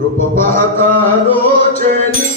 रूप पाहता लोचनी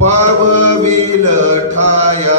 पावविल ठाया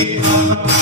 Amen. Hallelujah.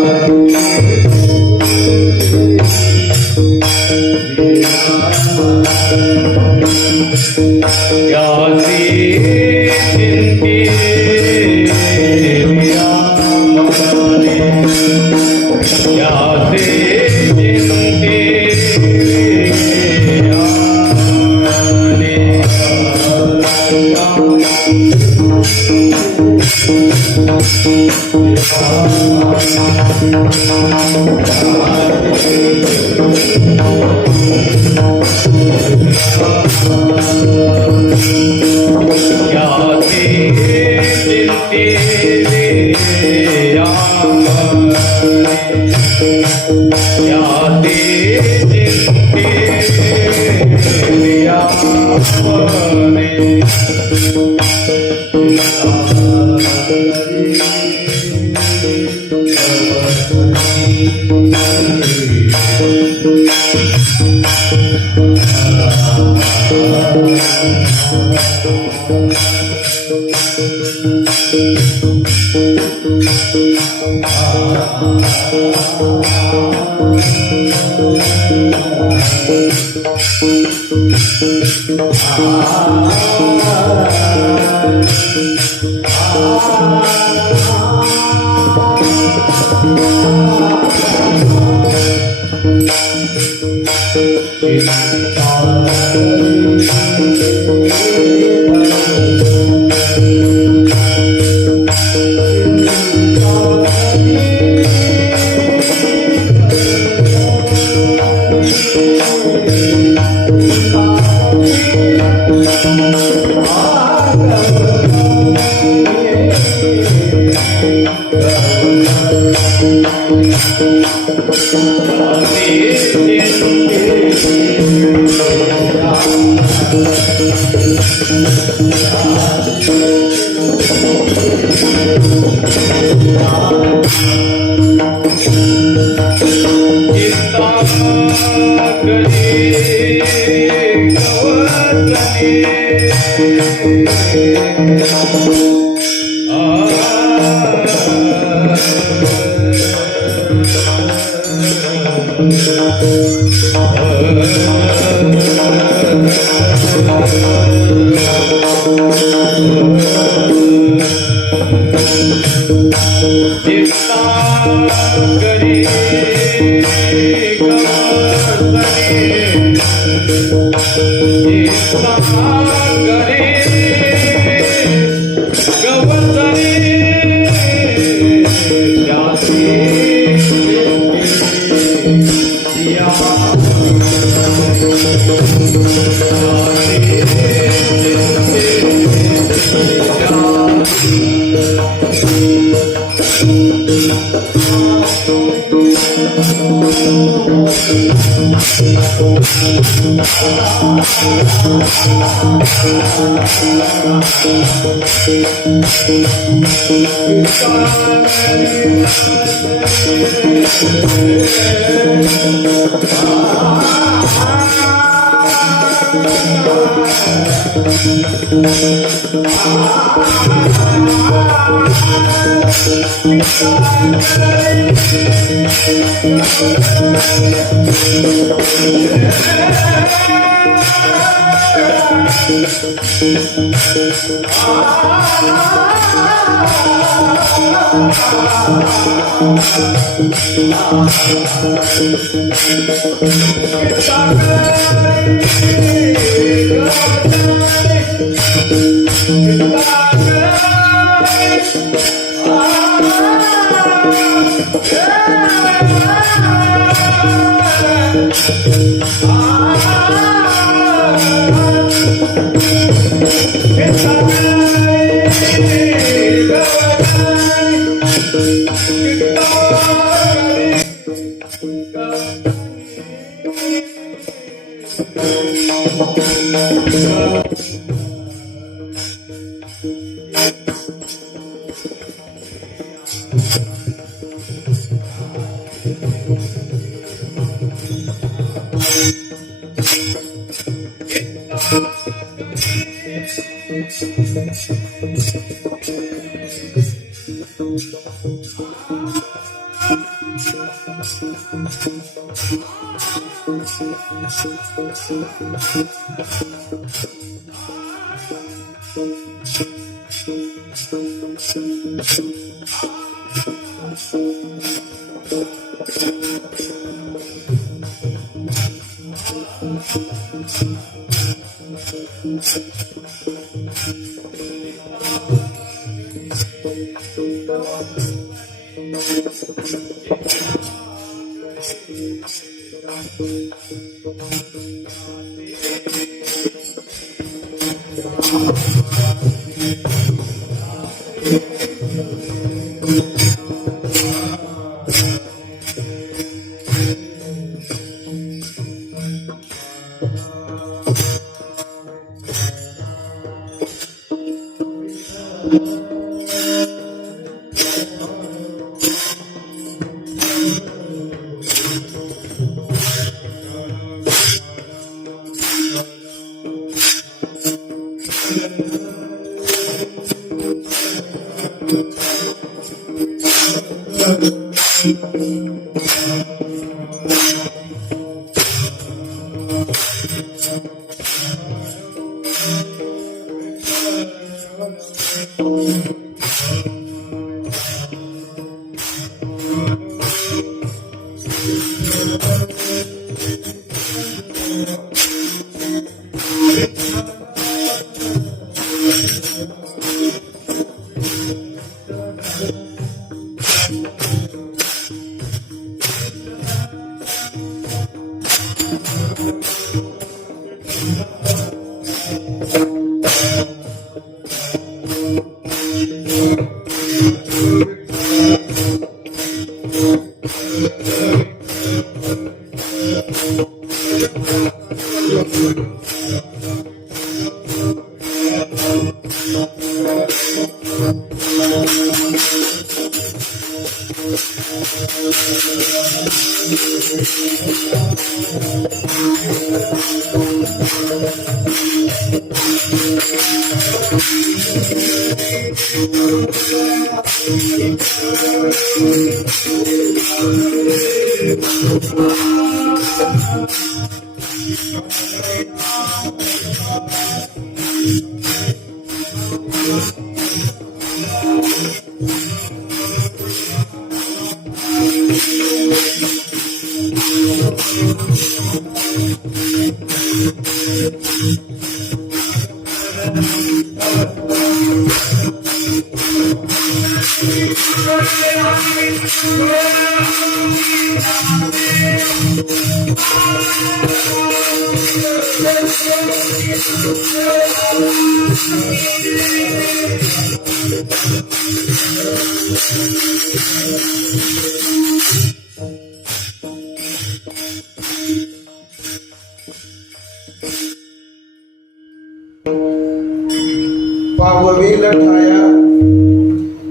Ah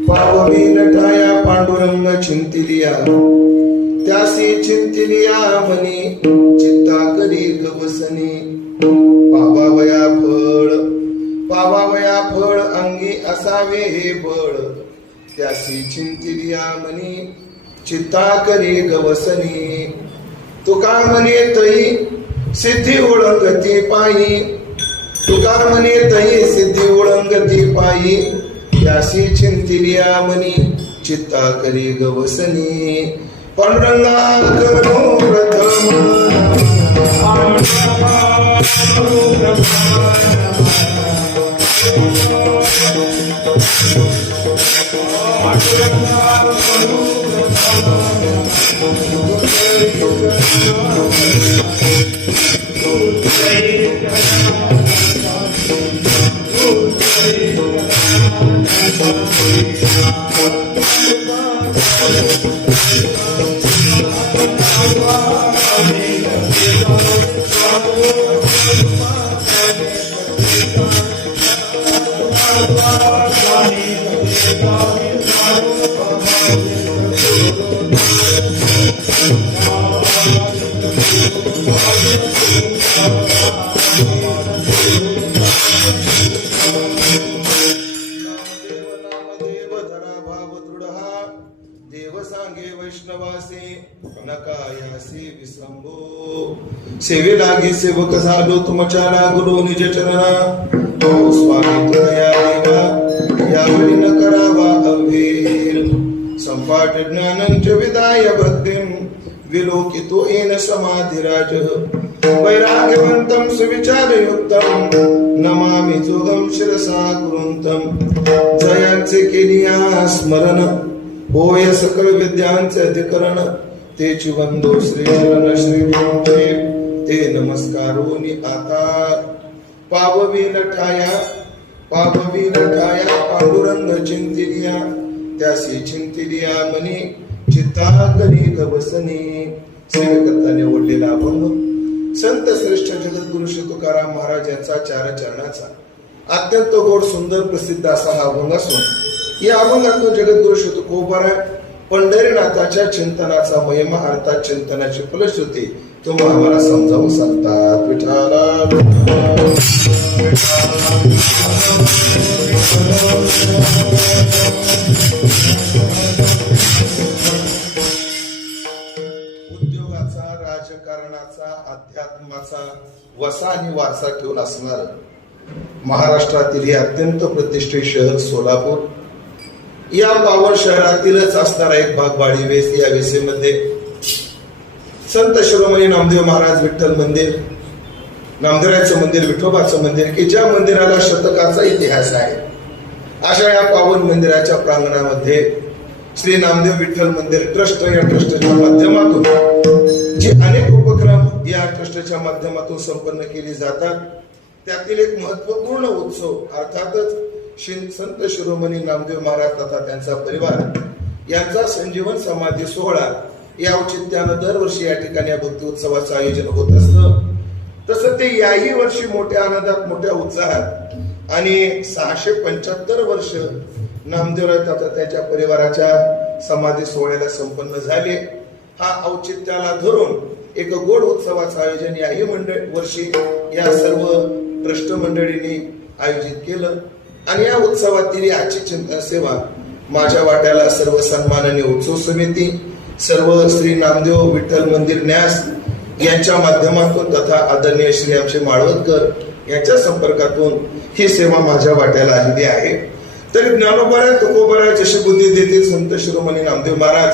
पाववील ठाया Pandurang चिंतिलिया त्यासी चिंतिलिया मनी चित्ता करी गवसनी पावावया फळ अंगी असावे हे बळ त्यासी चिंतिलिया मनी चित्ता करी गवसनी तुका म्हणे तई सिद्धी ओळंगती पायी तुका म्हणे तई सिद्धी ओळंगती पायी त्यासी चिंतिलिया मनी चित्ता करी गवसनी पांडुरंगा करो प्रथम देव सांगे वैष्णवासी नकायासी विसंबो सेवे लागी सेवक झालो तुमच्या लागलो निज चरणा ओ स्वामी तुया देवा यावेळी न करावा अवेर संपाट ज्ञानंच विदाय भक्तिं विलोकितो येन समाधिराज वैराग्यवंतं सुविचारयुक्तं नमामि जोगं शिरसा कुरुंतं जयांचे केलिया स्मरण होय सकल विद्यांचे अधिकरण तेची वंदो श्री चरण श्री गुरुदेव ते नमस्कारोनी आता पाववीन ठाया पांडुरंग चिंतिलिया त्यासी चिंतिलिया मनी चित्ता करी गवसनी सेवेकर्ताने ओढलेला अभंग संत श्रेष्ठ जगद्गुरु श्री तुकाराम महाराज यांचा चार चरणाचा अत्यंत गोड सुंदर प्रसिद्ध असा हा अभंग असून या अभंगातून जगद्गुरु श्री तुकोबारा पंढरीनाथाच्या चिंतनाचा महिमा अर्थात चिंतनाची फलश्रुती तुम्हाला आम्हाला समजावून सांगतात. विठाला उद्योगाचा राजकारणाचा अध्यात्माचा वसा आणि वारसा ठेवून असणार महाराष्ट्रातील हे अत्यंत प्रतिष्ठित शहर सोलापूर या पावन शहरातीलच असणारा एक भाग वाडी वेस या वेसेमध्ये संत शिरोमणी नामदेव महाराज विठ्ठल मंदिर नामदेवराचं मंदिर विठोबाचं मंदिर की ज्या मंदिराला शतकाचा इतिहास आहे अशा या पावन मंदिराच्या प्रांगणामध्ये श्री नामदेव विठ्ठल मंदिर ट्रस्ट या ट्रस्टच्या माध्यमातून जे अनेक उपक्रम या ट्रस्टच्या माध्यमातून संपन्न केले जातात त्यातील एक महत्वपूर्ण उत्सव अर्थातच संत शिरोमणी नामदेव महाराज तथा त्यांचा परिवार यांचा संजीवन समाधी सोहळा या औचित्यानं दरवर्षी या ठिकाणी या भक्ती उत्सवाचं आयोजन होत असतं. तसं ते याही वर्षी मोठ्या आनंदात मोठ्या उत्साहात आणि 675 वर्ष नामदेवराय तथा त्याच्या परिवाराच्या समाधी सोहळ्याला संपन्न झाले. हा औचित्याला धरून एक गोड उत्सवाचं आयोजन याही वर्षी या सर्व ट्रस्ट मंडळींनी आयोजित केलं आणि या उत्सवातील आजची चिंतन सेवा माझ्या वाट्याला सर्व सन्माननीय उत्सव समिती सर्व श्री नामदेव विठ्ठल मंदिर न्यास यांच्या माध्यमातून तथा आदरणीय श्री आमचे माळवदकर यांच्या संपर्कातून ही सेवा माझ्या वाट्याला आलेली आहे. तरी ज्ञानोबाराय तुकोबाराय जशी बुद्धी देतील संत शिरोमणी नामदेव महाराज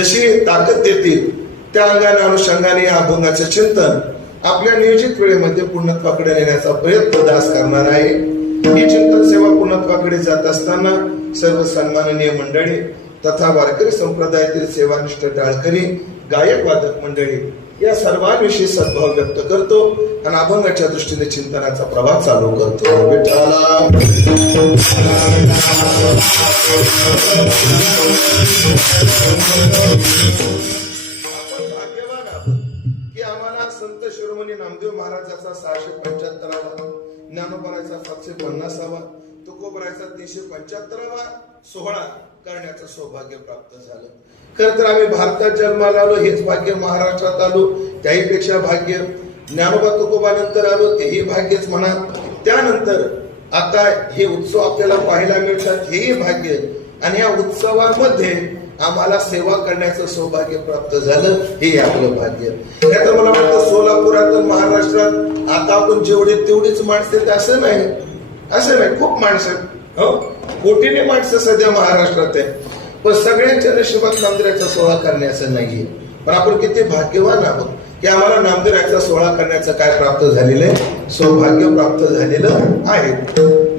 जशी ताकद देतील त्या अंगाने अनुषंगाने या अभंगाचं चिंतन आपल्या नियोजित वेळेमध्ये पूर्णत्वाकडे नेण्याचा प्रयत्न दास करणार आहे. ही चिंतन सेवा पूर्णत्वाकडे जात असताना सर्व सन्माननीय मंडळी तथा वारकरी संप्रदायातील सेवानिष्ठ टाळकरी गायक वादक मंडळी या सर्वांविषयी सद्भाव व्यक्त करतो आणि अभंगाच्या दृष्टीने चिंतनाचा प्रवास चालू करतो. विठ्ठला भाग्यवान आहोत की आम्हाला संत शिरोमणी नामदेव महाराजाचा 675वा ज्ञानोबारायचा 750वा तुकोबारायचा 375वा सोहळा करण्याचं सौभाग्य प्राप्त झालं. खर तर आम्ही भारतात जन्माला आलो हेच भाग्य, महाराष्ट्रात आलो त्याही पेक्षा भाग्य, ज्ञानोबा तुकोबा नंतर आलो तेही भाग्यच म्हणा, त्यानंतर आता हे उत्सव आपल्याला पाहायला मिळतात हेही भाग्य आणि या उत्सवामध्ये आम्हाला सेवा करण्याचं सौभाग्य प्राप्त झालं हे आपलं भाग्य. तर मला वाटतं सोलापुरात महाराष्ट्रात आता आपण जेवढे तेवढीच माणसं आहेत असं नाही खूप माणसं कोटीने माणसं सध्या महाराष्ट्रात आहे पण सगळ्यांच्या नशिबात नामदेवाचा सोहळा करण्याचं नाहीये. पण आपण किती भाग्यवान आहोत की आम्हाला नामदेवाचा सोहळा करण्याचं काय प्राप्त झालेलं आहे, सौभाग्य प्राप्त झालेलं आहे.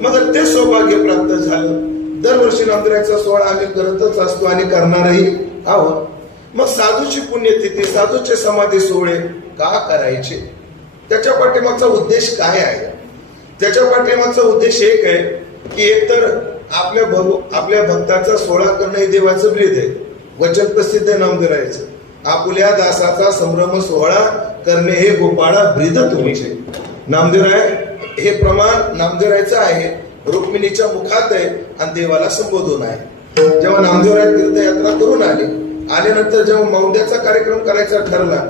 मग ते सौभाग्य प्राप्त झालं दरवर्षी नामदेवाचा सोहळा आम्ही करतच असतो आणि करणारही आहोत. मग साधूची पुण्यतिथी साधूचे समाधी सोहळे का करायचे त्याच्या पाठीमागचा उद्देश काय आहे? त्याच्या पाठीमागचा उद्देश एक आहे की एकतर आपल्या भक्ताचा सोहळा करणं हे देवाचं ब्रीद आहे. वचन प्रसिद्ध नामदेवाचं आपुल्या दासाचा संभ्रम सोहळा करणे हे गोपाळा ब्रीद तुमचे. नामदेवराय हे प्रमाण नामदेवरायचं आहे, रुक्मिणीच्या मुखात आहे आणि देवाला संबोधून आहे. जेव्हा नामदेवराय तीर्थयात्रा करून आल्यानंतर जेव्हा मौद्याचा कार्यक्रम करायचा ठरला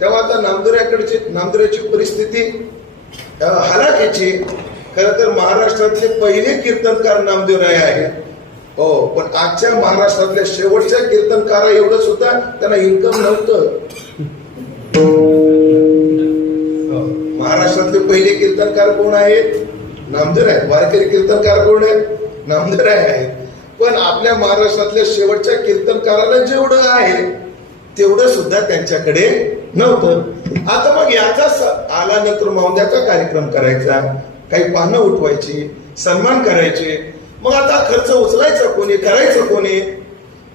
तेव्हा आता नामदेवरायची परिस्थिती हलाखीची. खरं तर महाराष्ट्रातले पहिले कीर्तनकार नामदेवराय आहेत हो, पण आजच्या महाराष्ट्रातल्या शेवटच्या कीर्तनकारा एवढं सुद्धा त्यांना इन्कम नव्हतं. महाराष्ट्रातले पहिले कीर्तनकार कोण आहेत? नामदेवराय. वारकरी कीर्तनकार कोण आहेत? नामदेवराय आहेत. पण आपल्या महाराष्ट्रातल्या शेवटच्या कीर्तनकाराला जेवढं आहे तेवढं सुद्धा त्यांच्याकडे नव्हतं. आता मग याचा आल्यानंतर मौद्याचा कार्यक्रम करायचा, काही पानं उठवायची, सन्मान करायचे. मग आता खर्च उचलायचा कोणी, करायचं कोणी?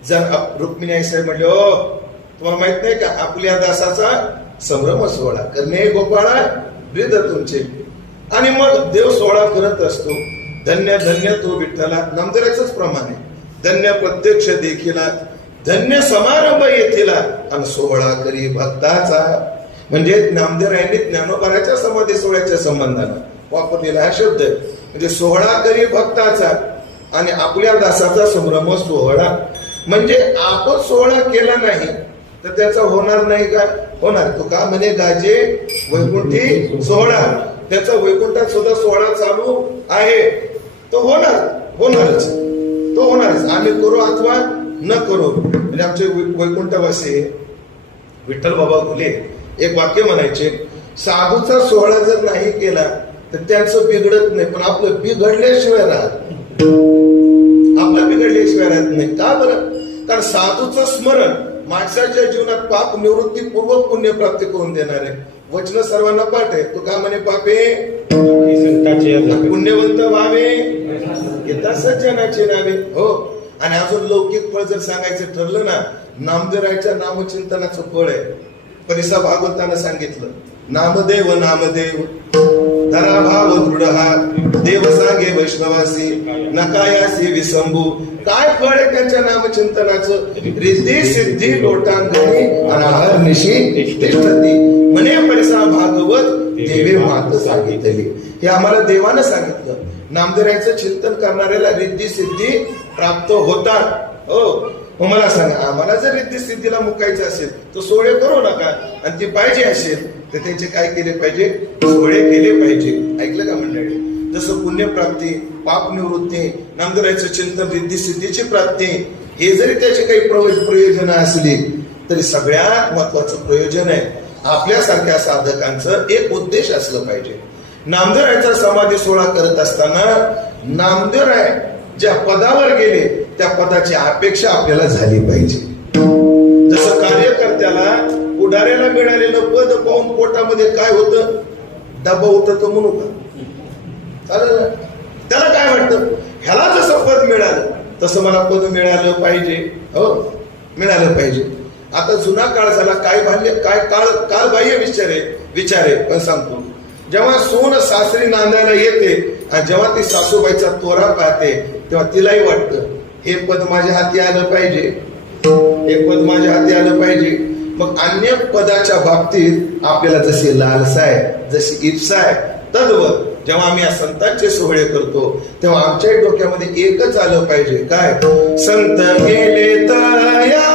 जर रुक्मिणी आई साहेब म्हणले, हो तुम्हाला माहित नाही का आपल्या दासाचा संभ्रम सोहळा करणे गोपाळा ब्रीद तुमचे. आणि मग देव सोहळा करत असतो. धन्य धन्य तो विठ्ठला, नामदेवाचंच प्रमाण आहे. धन्य प्रत्यक्ष देखीला, धन्य समारंभ येथीला, आणि सोहळा करी भक्ताचा. म्हणजे नामदेवरायांनी ज्ञानोबाराच्या समाधी सोहळ्याच्या संबंधानं वापरलेला हा शब्द आहे. म्हणजे सोहळा करी भक्ताचा आणि आपल्या दासाचा संभ्रम सोहळा. म्हणजे आपण सोहळा केला नाही तर त्याचा होणार नाही का? होणार. तो का म्हणे गाजे वैकुंठी सोहळा, त्याचा वैकुंठात सुद्धा सोहळा चालू आहे. तो होणारच. तो होणारच. आम्ही करू अथवा न करू. म्हणजे आमचे वैकुंठवासी विठ्ठल बाबा घुले एक वाक्य म्हणायचे, साधूचा सोहळा जर नाही केला तर त्यांचं बिघडत नाही, पण आपलं बिघडल्याशिवाय राहत. आपलं बिघडल्याशिवाय राहत नाही. का बरं? कारण साधूचं स्मरण माणसाच्या जीवनात पाप निवृत्ती पूर्वक पुण्य प्राप्ती करून देणार आहे. वचन सर्वांना पाठ आहे. तो का म्हणे पापे पुण्यवंत व्हावे येता सज्जनाचे नावे. हो. आणि अजून लौकिक फळ जर सांगायचं ठरलं ना, नामदेवरायच्या नामचिंतनाचं फळ आहे. परिसा भागवतानं सांगितलं, नामदेव नामदेव धरा भाव दृढ हा देव सांगे वैष्णवासी नकायासी विसंभू. काय फळ आहे त्यांच्या नामचिंतनाचं? रिद्धी सिद्धी लोटांगणी अनाहर्निशी तिष्ठती म्हणे परिसा भागवत देवे मात सांगितली. हे आम्हाला देवानं सांगितलं. नामदेवरायांचं चिंतन करणाऱ्याला रिद्धी सिद्धी प्राप्त होतात. हो. मग मला सांगा, आम्हाला जर रिद्धी सिद्धीला मुकायचं असेल तर सोहळे करू नका. आणि ती पाहिजे असेल तर त्याचे काय केले पाहिजे? सोहळे केले पाहिजे. ऐकलं का मंडळी? जसं पुण्यप्राप्ती, पाप निवृत्ती, नामदेवरायांचं चिंतन, रिद्धी सिद्धीची प्राप्ती, हे जरी त्याची काही प्रयोजन असली तरी सगळ्यात महत्वाचं प्रयोजन आहे आपल्यासारख्या साधकांचं एक उद्देश असलं पाहिजे. नामदेवरायांचा समाधी सोहळा करत असताना नामदेवराय ज्या पदावर गेले त्या पदाची अपेक्षा आपल्याला झाली पाहिजे. जसं कार्यकर्त्याला पुढाऱ्याला मिळालेलं पद पाहून पोटामध्ये काय होतं? डबा होतं तर म्हणू का? चालेल ना? त्याला काय वाटतं? ह्याला जसं पद मिळालं तसं मला पद मिळालं पाहिजे. हो, मिळालं पाहिजे. आता जुना काळ झाला, काय काळ बाह्य विचारे. पण सांगतो, जेव्हा सून सासरी नांदायला येते आणि जेव्हा ती सासूबाईचा तोरा पाहते तेव्हा तिलाही वाटतं हे पद माझ्या हाती आलं पाहिजे, हे पद माझ्या हाती आलं पाहिजे. मग अन्य पदाच्या बाबतीत आपल्याला जशी लालसा आहे, जशी इप्सा आहे, तद्वत जेव्हा आम्ही या संतांचे सोहळे करतो तेव्हा आमच्याही डोक्यामध्ये एकच आलं पाहिजे. काय? संत गेले तया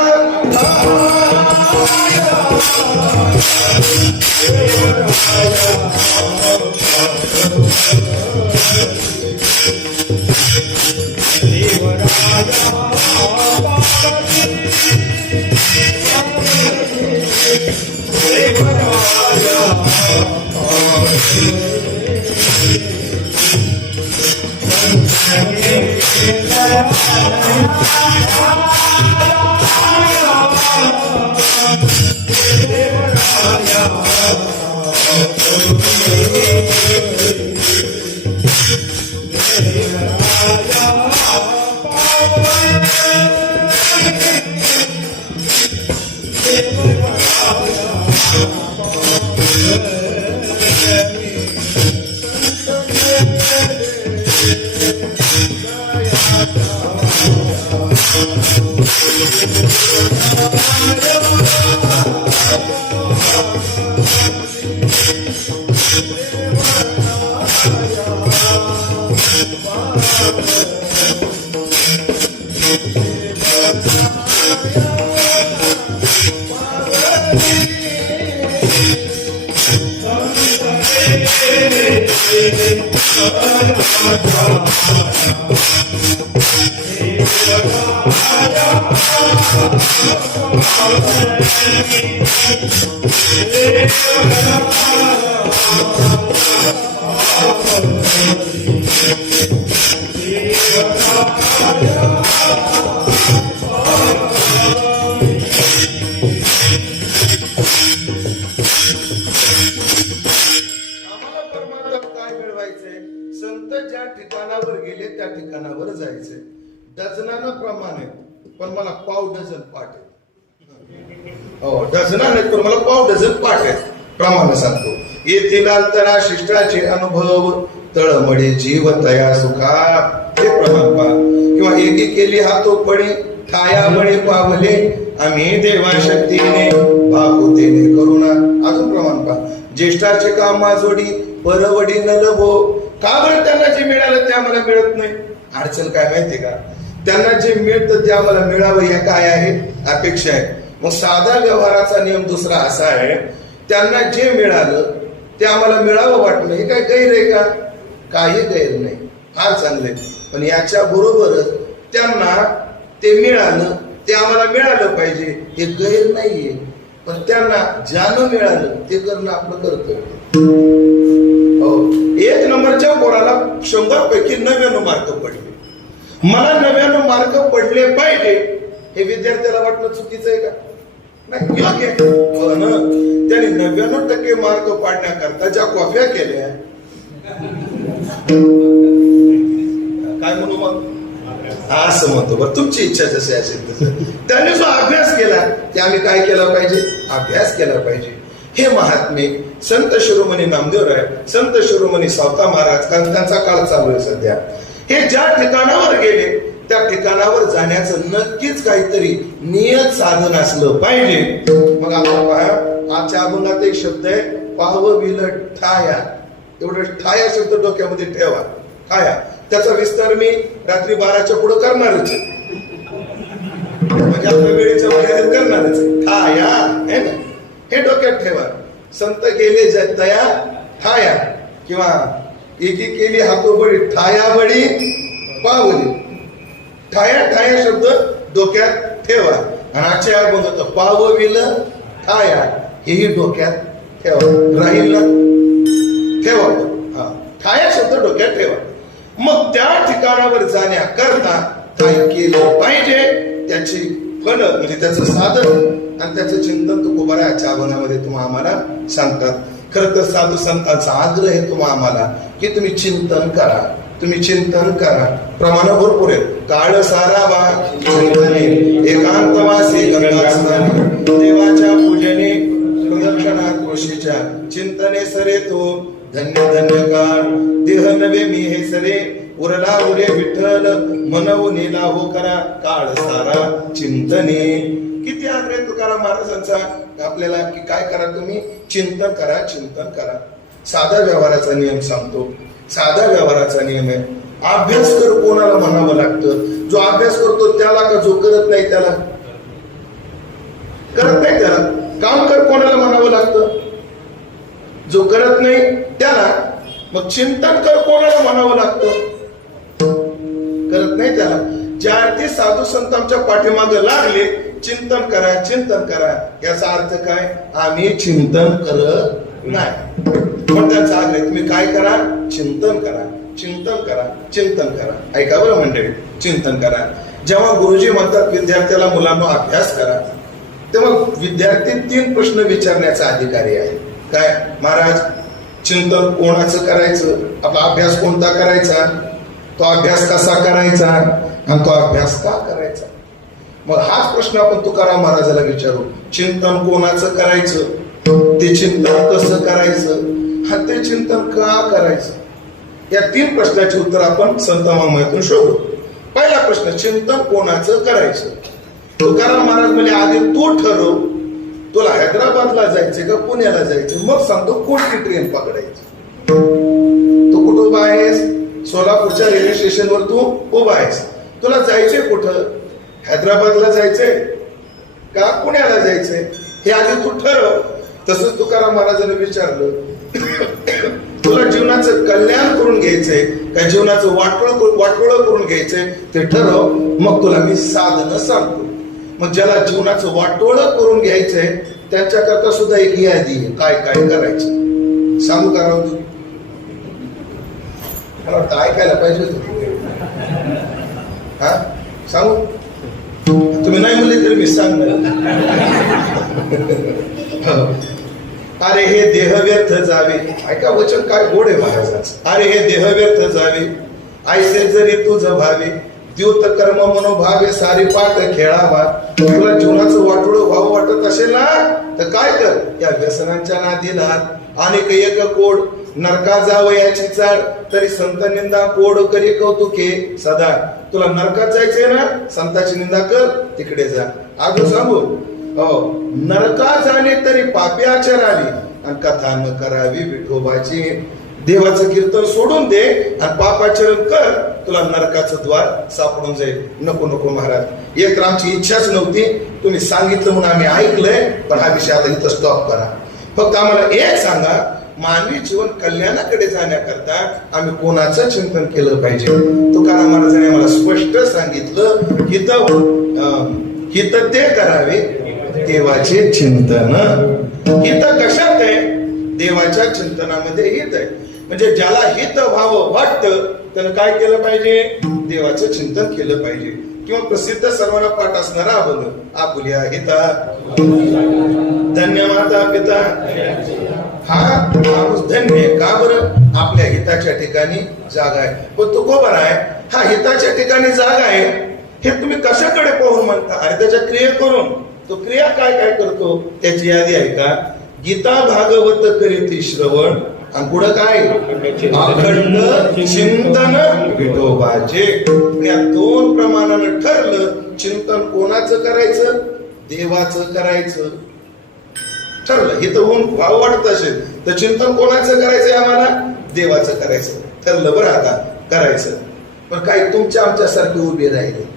संत ज्या ठिकाणावर गेले त्या ठिकाणावर जायचे. डझनानं प्रमाण आहे, पण मला पाव डझन पाठ आहे. हो, डझना नाही पण मला पाव डझन पाठ आहेत. प्रमाण सांगतो. येथील अंतरा शिष्टाचे अनुभव तळमळे जीव तया सुखा, हे प्रमाण पहा. किंवा एकी केली हातोपणे ठाया बळे पावले आम्ही देवा शक्तीने भागवतेने करुणा. अजून प्रमाण पहा. ज्येष्ठाचे कामा जोडी परवडी न लभो. का बरं त्यांना जे मिळालं ते आम्हाला मिळत नाही? अडचण काय माहितीये का? त्यांना जे मिळतं ते आम्हाला मिळावं या काय आहे? अपेक्षा आहे. मग साधा व्यवहाराचा नियम दुसरा असा आहे, त्यांना जे मिळालं ते आम्हाला मिळावं वाटलं, हे काय गैर आहे का? काही गैर नाही, फार चांगले. पण याच्या बरोबरच त्यांना ते मिळालं ते आम्हाला मिळालं पाहिजे, हे गैर नाहीये. पण त्यांना ज्यानं मिळालं ते करणं आपलं कर्तव्य. एक नंबरच्या पोराला 100 पैकी 99 मार्क पडले. मला 99 मार्क पडले पाहिजे हे विद्यार्थ्याला वाटणं चुकीचं आहे का? नाही, योग्य आहे. पण त्याने 99% मार्क पाडण्याकरता ज्या कॉप्या केल्या, काय म्हणू मग? असं म्हणतो. बरं, तुमची इच्छा जशी असेल तसं. त्याने जो अभ्यास केला ते आम्ही काय केला पाहिजे? अभ्यास केला पाहिजे. हे महात्मे संत शिरोमणी नामदेव राय, संत शिरोमणी सावता महाराज, त्यांचा काळ चालू आहे सध्या. हे ज्या ठिकाणावर गेले त्या ठिकाणावर जाण्याचं नक्कीच काहीतरी नियत साधन असलं पाहिजे. मग आपण पहा, आजच्या अभंगात एक शब्द आहे पावविल ठाया. एवढं ठाया शब्द डोक्यामध्ये ठेवा. ठाया त्याचा विस्तार मी रात्री 12च्या पुढे करणारच आहे, म्हणजे आपल्या वेळेच्या मर्यादेत करणारच आहे. ठाया आहे ना, हे डोक्यात ठेवा. संत गेले जतया ठाया, किंवा एकी केली हातोबळी ठाया बळी पावली. ठाया ठाया शब्द डोक्यात ठेवा. आणि आजच्या अभंगात पावविल ठाया हेही डोक्यात ठेवा. राहील ना? ठेवा. हा, ठाया शब्द डोक्यात ठेवा. मग त्या ठिकाणावर जाण्याकरता काय केलं पाहिजे त्याची फळ, म्हणजे त्याचं साधन आणि त्याचं चिंतन तुकोबाराच्या अभंगामध्ये तुम्हाला आम्हाला सांगतात. खरं तर साधू संतांचा आग्रह आहे तुम्हाला आम्हाला की तुम्ही चिंतन करा, तुम्ही चिंतन करा. प्रमाण भरपूर आहे. काळ सारावा चिंतने एकांतवासी गंगास्नानी, देवाच्या पूजने प्रदक्षिणा कृषीच्या चिंतने सरे तो धन्य धन्य काळ. देह नवे मी हे सरे उरला उरे विठ्ठल मनवून हो करा काळ सारा चिंतने. किती आग्रह तुकाराम महाराजांचा आपल्याला की काय करा? तुम्ही चिंतन करा, चिंतन करा. साधा व्यवहाराचा नियम सांगतो. साधा व्यवहाराचा नियम आहे, अभ्यास कर कोणाला म्हणावं लागतं? जो अभ्यास करतो त्याला का जो करत नाही त्याला? करत नाही त्याला. काम कर कोणाला म्हणावं लागतं? जो करत नाही त्याला. मग चिंतन कर कोणाला म्हणावं लागतं? करत नाही त्याला. ज्या अर्थी साधू संत आमच्या पाठीमागे लागले चिंतन करा, चिंतन करा, याचा अर्थ काय? आम्ही चिंतन करत नाही. पण त्यांचा आग्रह तुम्ही काय करा? चिंतन करा, चिंतन करा, चिंतन करा. ऐका बरं मंडळी, चिंतन करा. जेव्हा गुरुजी म्हणतात विद्यार्थ्याला मुलांना अभ्यास करा, तेव्हा विद्यार्थी 3 प्रश्न विचारण्याचा अधिकारी आहे. काय? महाराज, चिंतन कोणाचं करायचं? आपला अभ्यास कोणता करायचा? तो अभ्यास कसा करायचा? आणि तो अभ्यास का करायचा? मग हाच प्रश्न आपण तुकाराम महाराजाला विचारू. चिंतन कोणाचं करायचं? ते चिंतन कसं करायचं? हा, ते चिंतन का करायचं? या 3 प्रश्नाचे उत्तर आपण संत वाङ्मयातून शोधू. पहिला प्रश्न, चिंतन कोणाचं करायचं? तुकाराम महाराज म्हणजे आधी तू ठरव, तुला हैदराबादला जायचे का पुण्याला जायचे, मग सांगतो कोणती ट्रेन पकडायची. तू कुठं उभा आहेस? सोलापूरच्या रेल्वे स्टेशनवर तू उभा आहेस. तुला जायचंय कुठं? हैदराबादला जायचंय का पुण्याला जायचंय हे आधी तू ठरव. तसंच तुकाराम महाराजांनी विचारलं तुला जीवनाचं कल्याण करून घ्यायचंय का जीवनाचं वाटोळं करून घ्यायचंय ते ठरव, मग तुला मी साधनं सांगतो. मग ज्याला जीवनाचं वाटोळं करून घ्यायचंय त्यांच्याकरता सुद्धा एक यादी आहे, काय काय करायचं. सांगू का राहू? मला वाटतं ऐकायला पाहिजे हा, सांगू? तुम्ही नाही म्हणले तरी मी सांगणार. अरे हे देह व्यर्थ जावे, ऐका वचन काय गोड आहे महाराजांचं. अरे हे देह व्यर्थ जावे, ऐसे जरी तुझं भावे, द्यूत कर्म मनोभावे सारी पाठ खेळावा. तुला जीवनाचं वाटोळं व्हावं वाटत असेल ना तर काय कर, या व्यसनांच्या नादी लाग. अनेक एक कोड नरका जावयाची चाड, तरी संत निंदा कोड करी कौतुके सदा. तुला नरकात जायचंय ना, संताची निंदा कर, तिकडे जा. अजून सांगू, नरका जाणे तरी पापी आचरावी, आणि कथा न करावी विठोबाची. देवाचं कीर्तन सोडून दे आणि पापाचरण कर, तुला नरकाचं द्वार सापडून जाईल. नको नको महाराज, एक तर आमची इच्छाच नव्हती, तुम्ही सांगितलं म्हणून आम्ही ऐकलंय, पण हा विषय आता इथं स्टॉप करा. फक्त आम्हाला एक सांगा, मानवी जीवन कल्याणाकडे जाण्याकरता आम्ही कोणाचं चिंतन केलं पाहिजे. तुकाराम महाराजांनी आम्हाला स्पष्ट सांगितलं, हित ते करावे देवाचे चिंतन. हित कशात आहे? देवाच्या चिंतनामध्ये हित आहे. म्हणजे ज्याला हित व्हावं वाटतं त्यानं काय केलं पाहिजे? देवाचं चिंतन केलं पाहिजे. किंवा प्रसिद्ध सर्वांना पाठ असणारा अभंग, आपुल्या हिता धन्य माता पिता. हा माणूस धन्य का बरं? आपल्या हिताच्या ठिकाणी जागा आहे. पण तो को बरा आहे? हा हिताच्या ठिकाणी जागा आहे हे तुम्ही कशाकडे पाहून म्हणता? अरे त्याच्या क्रिया करून. तो क्रिया काय काय करतो त्याची यादी आहे का? गीता भागवत करीती श्रवण, आणि पुढं काय? अखंड चिंतन विठोबाचे. या दोन प्रमाणानं ठरलं चिंतन कोणाचं करायचं? देवाचं करायचं. ठरलं. हे तर होऊन भाव वाटत असेल तर चिंतन कोणाचं करायचंय? आम्हाला देवाचं करायचं. ठरलं बरं, आता करायचं. पण काही तुमच्या आमच्यासारखे उभे राहिले.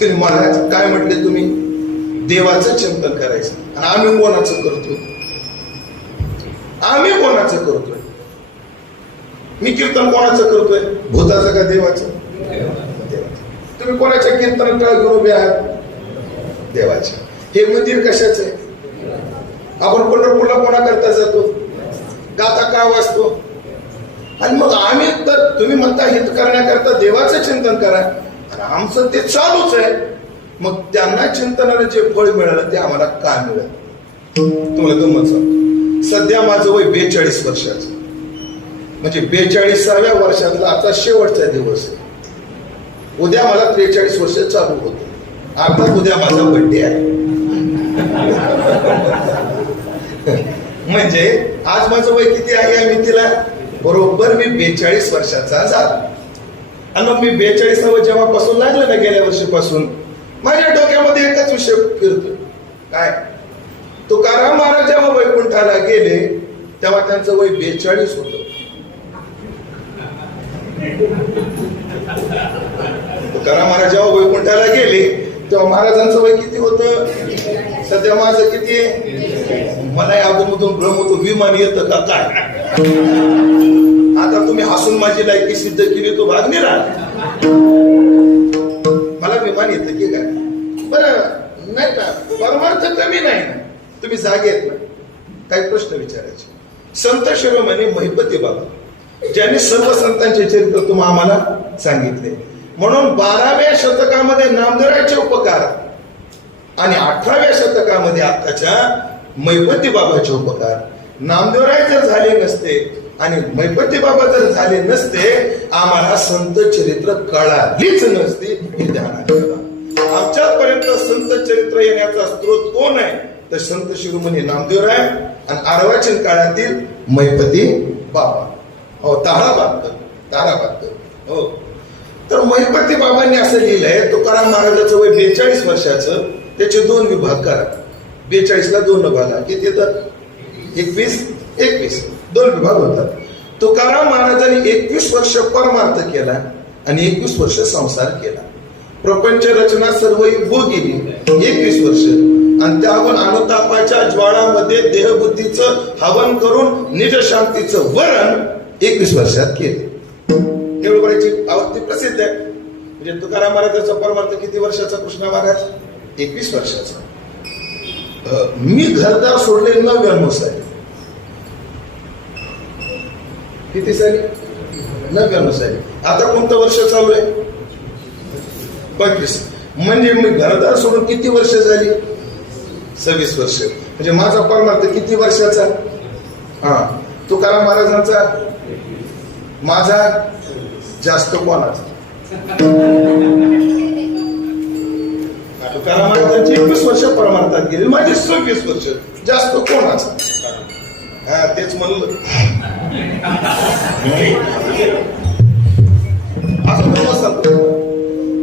तरी महाराज काय म्हटले तुम्ही? देवाचं चिंतन करायचं. आणि आम्ही कोणाचं करतो? आम्ही कोणाचं करतोय? मी कीर्तन कोणाचं करतोय? भूताचं का देवाचं? तुम्ही कोणाच्या कीर्तन घेऊन उभे आहात? देवाच्या. हे मंदिर कशाचं आहे? आपण पंढरपूरला कोणा करता जातो? गाता का वाचतो? आणि मग आम्ही तर तुम्ही म्हणता हित करण्याकरता देवाचं चिंतन करा, आणि आमचं ते चालूच आहे. मग त्यांना चिंतनाला जे फळ मिळालं ते आम्हाला का मिळालं? तुम्हाला गंमत सांगतो. सध्या माझं वय 42 वर्षाचं, म्हणजे 42व्या वर्षातला आता शेवटचा दिवस आहे. उद्या मला 43 वर्ष चालू होते. आता उद्या माझा बर्थडे आहे. म्हणजे आज माझं वय किती आहे या मितीला? बरोबर मी 42 वर्षाचा झालो. आणि मग मी 42 जेव्हापासून लागलं ना, गेल्या वर्षीपासून माझ्या डोक्यामध्ये एकच विषय फिरतो. काय? तुकाराम महाराज जेव्हा वैकुंठाला गेले तेव्हा त्यांचं वय 42 होतं. तुकाराम महाराज जेव्हा वैकुंठाला गेले तेव्हा महाराजांचं वय किती होतं? सध्या माझं किती आहे? मला अधूनमधून भ्रम होतो, विमान येतं का काय? आता तुम्ही हसून माझी लायकी सिद्ध केली, तो भाग निरा. मला विमान येतं की काय? बरं नाही का? परमार्थ कमी नाही ना, तुम्ही जागे आहेत ना? काही प्रश्न विचारायचे. संत शिरोमणी महिपती बाबा ज्यांनी सर्व संतांचे चरित्र तुम्हाला आम्हाला सांगितले, म्हणून 12व्या शतकामध्ये नामदेवरायचे उपकार आणि 18व्या शतकामध्ये आताच्या महिपती बाबाचे उपकार. नामदेवराय जर झाले नसते आणि महिपती बाबा जर झाले नसते, आम्हाला संत चरित्र कळालीच नसती. हे ध्यानात ठेवा. आमच्यापर्यंत संत चरित्र येण्याचा स्रोत कोण आहे? तर संत शिरोमणी नामदेवराय आणि अर्वाचीन काळातील महिपती बाबा. हो, ताराबादकर. हो, तर महिपती बाबांनी असं लिहिलंय, तुकाराम महाराजाचं वय 42 वर्षाचं, त्याचे 2 विभाग करा. 42ला 2 भागा किती येतात? 21 2 विभाग होतात. तुकाराम महाराजांनी 21 वर्ष परमार्थ केला आणि 21 वर्ष संसार केला. प्रपंच रचना सर्व भोग गेली 21 वर्ष, आणि त्याहून अनुतापाच्या ज्वाळामध्ये देहबुद्धीचं हवन करून निज शांतीचं वरण 21 वर्षात केले. देऊळबऱ्याची आवृत्ती प्रसिद्ध आहे. म्हणजे तुकाराम महाराजांचा परमार्थ किती वर्षाचा कृष्ण महाराज? 21 वर्षाचा. मी घरदार सोडले 99 साली. किती साली? 99 साली. आता कोणतं वर्ष चालू आहे? 25. म्हणजे मी घरदार सोडून किती वर्ष झाली? 26 वर्ष. म्हणजे माझा परमार्थ किती वर्षाचा? तुकाराम महाराजांचा. माझा जास्त कोणाचा? तुकाराम महाराजांची 21 वर्ष परमार्थात गेली, माझी 26 वर्ष. जास्त कोणाचा? तेच म्हणलं. असं सांगतो.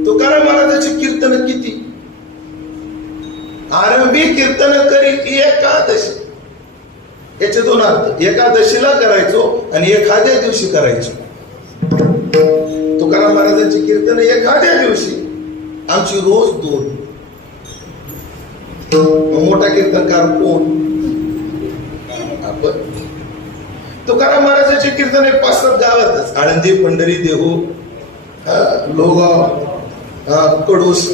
तुकाराम महाराजांची कीर्तन किती? आरंभी कीर्तन करी एकादशी. याचे 2 अर्थ. एकादशीला करायचो आणि एखाद्या दिवशी करायचो. तुकाराम महाराजांची कीर्तन एखाद्या दिवशी, आमची रोज 2. मोठा कीर्तनकार कोण? आपण. तुकाराम महाराजांची कीर्तन 5-7 गावातच. आळंदी, पंढरी, देहू, लोगाव, कडूस,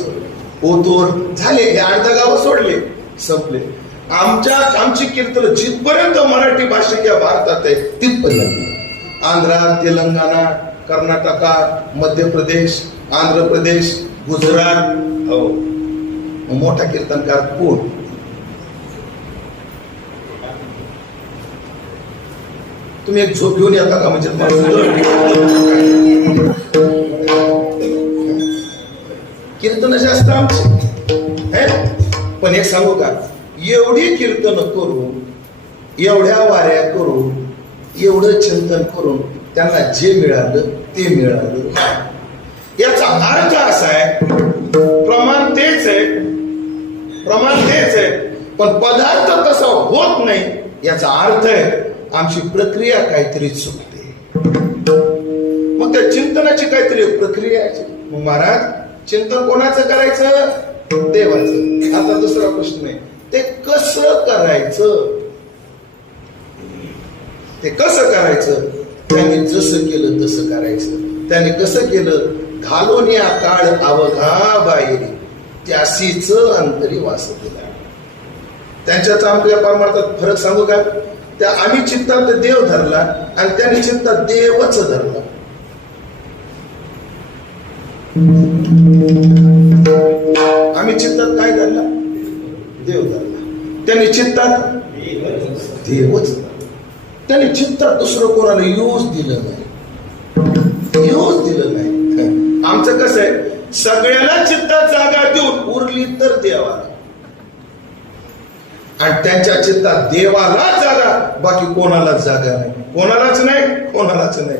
ओतूर झाले. हे 8-10 गावं सोडले, संपले. आमची कीर्तन जिथपर्यंत मराठी भाषिक या भारतात आहे तिथपर्यंत. आंध्रा, तेलंगणा, कर्नाटका, मध्य प्रदेश, आंध्र प्रदेश, गुजरात. हो. मोठा कीर्तनकार कोण? तुम्ही एक झोप घेऊन येता का? म्हणजे कीर्तन जास्त आमची. पण एक सांगू का? एवढी कीर्तन करून, एवढ्या वाऱ्या करून, एवढं चिंतन करून त्यांना जे मिळालं ते मिळालं. याचा अर्थ असा आहे, प्रमाण तेच आहे, पण पदार्थ तसा होत नाही. याचा अर्थ आहे आमची प्रक्रिया काहीतरी चुकते. मग त्या चिंतनाची काहीतरी प्रक्रिया आहे. मग महाराज, चिंतन कोणाचं करायचं? देवाचं. आता दुसरा प्रश्न आहे, ते कसं करायचं? ते कसं करायचं? त्यांनी जसं केलं तसं करायचं. त्यांनी कसं केलं? घालून या काळ अवघा बाहेरी, त्यासीच अंतरी वास दिला. त्यांच्याच आपल्या परमार्थात फरक सांगू का? त्या आम्ही चित्तात देव धरला आणि त्यांनी चित्तात देवच धरला. आम्ही चित्तात काय धरला? देव धरला. त्यांनी चित्तात देवच. त्यांनी चित्तात दुसरं कोणाला येऊच दिलं नाही. आमचं कसं आहे, सगळ्याला चित्तात जागा देऊन उरली तर देवाला, आणि त्यांच्या चित्तात देवाला जागा, बाकी कोणालाच जागा नाही. कोणालाच नाही.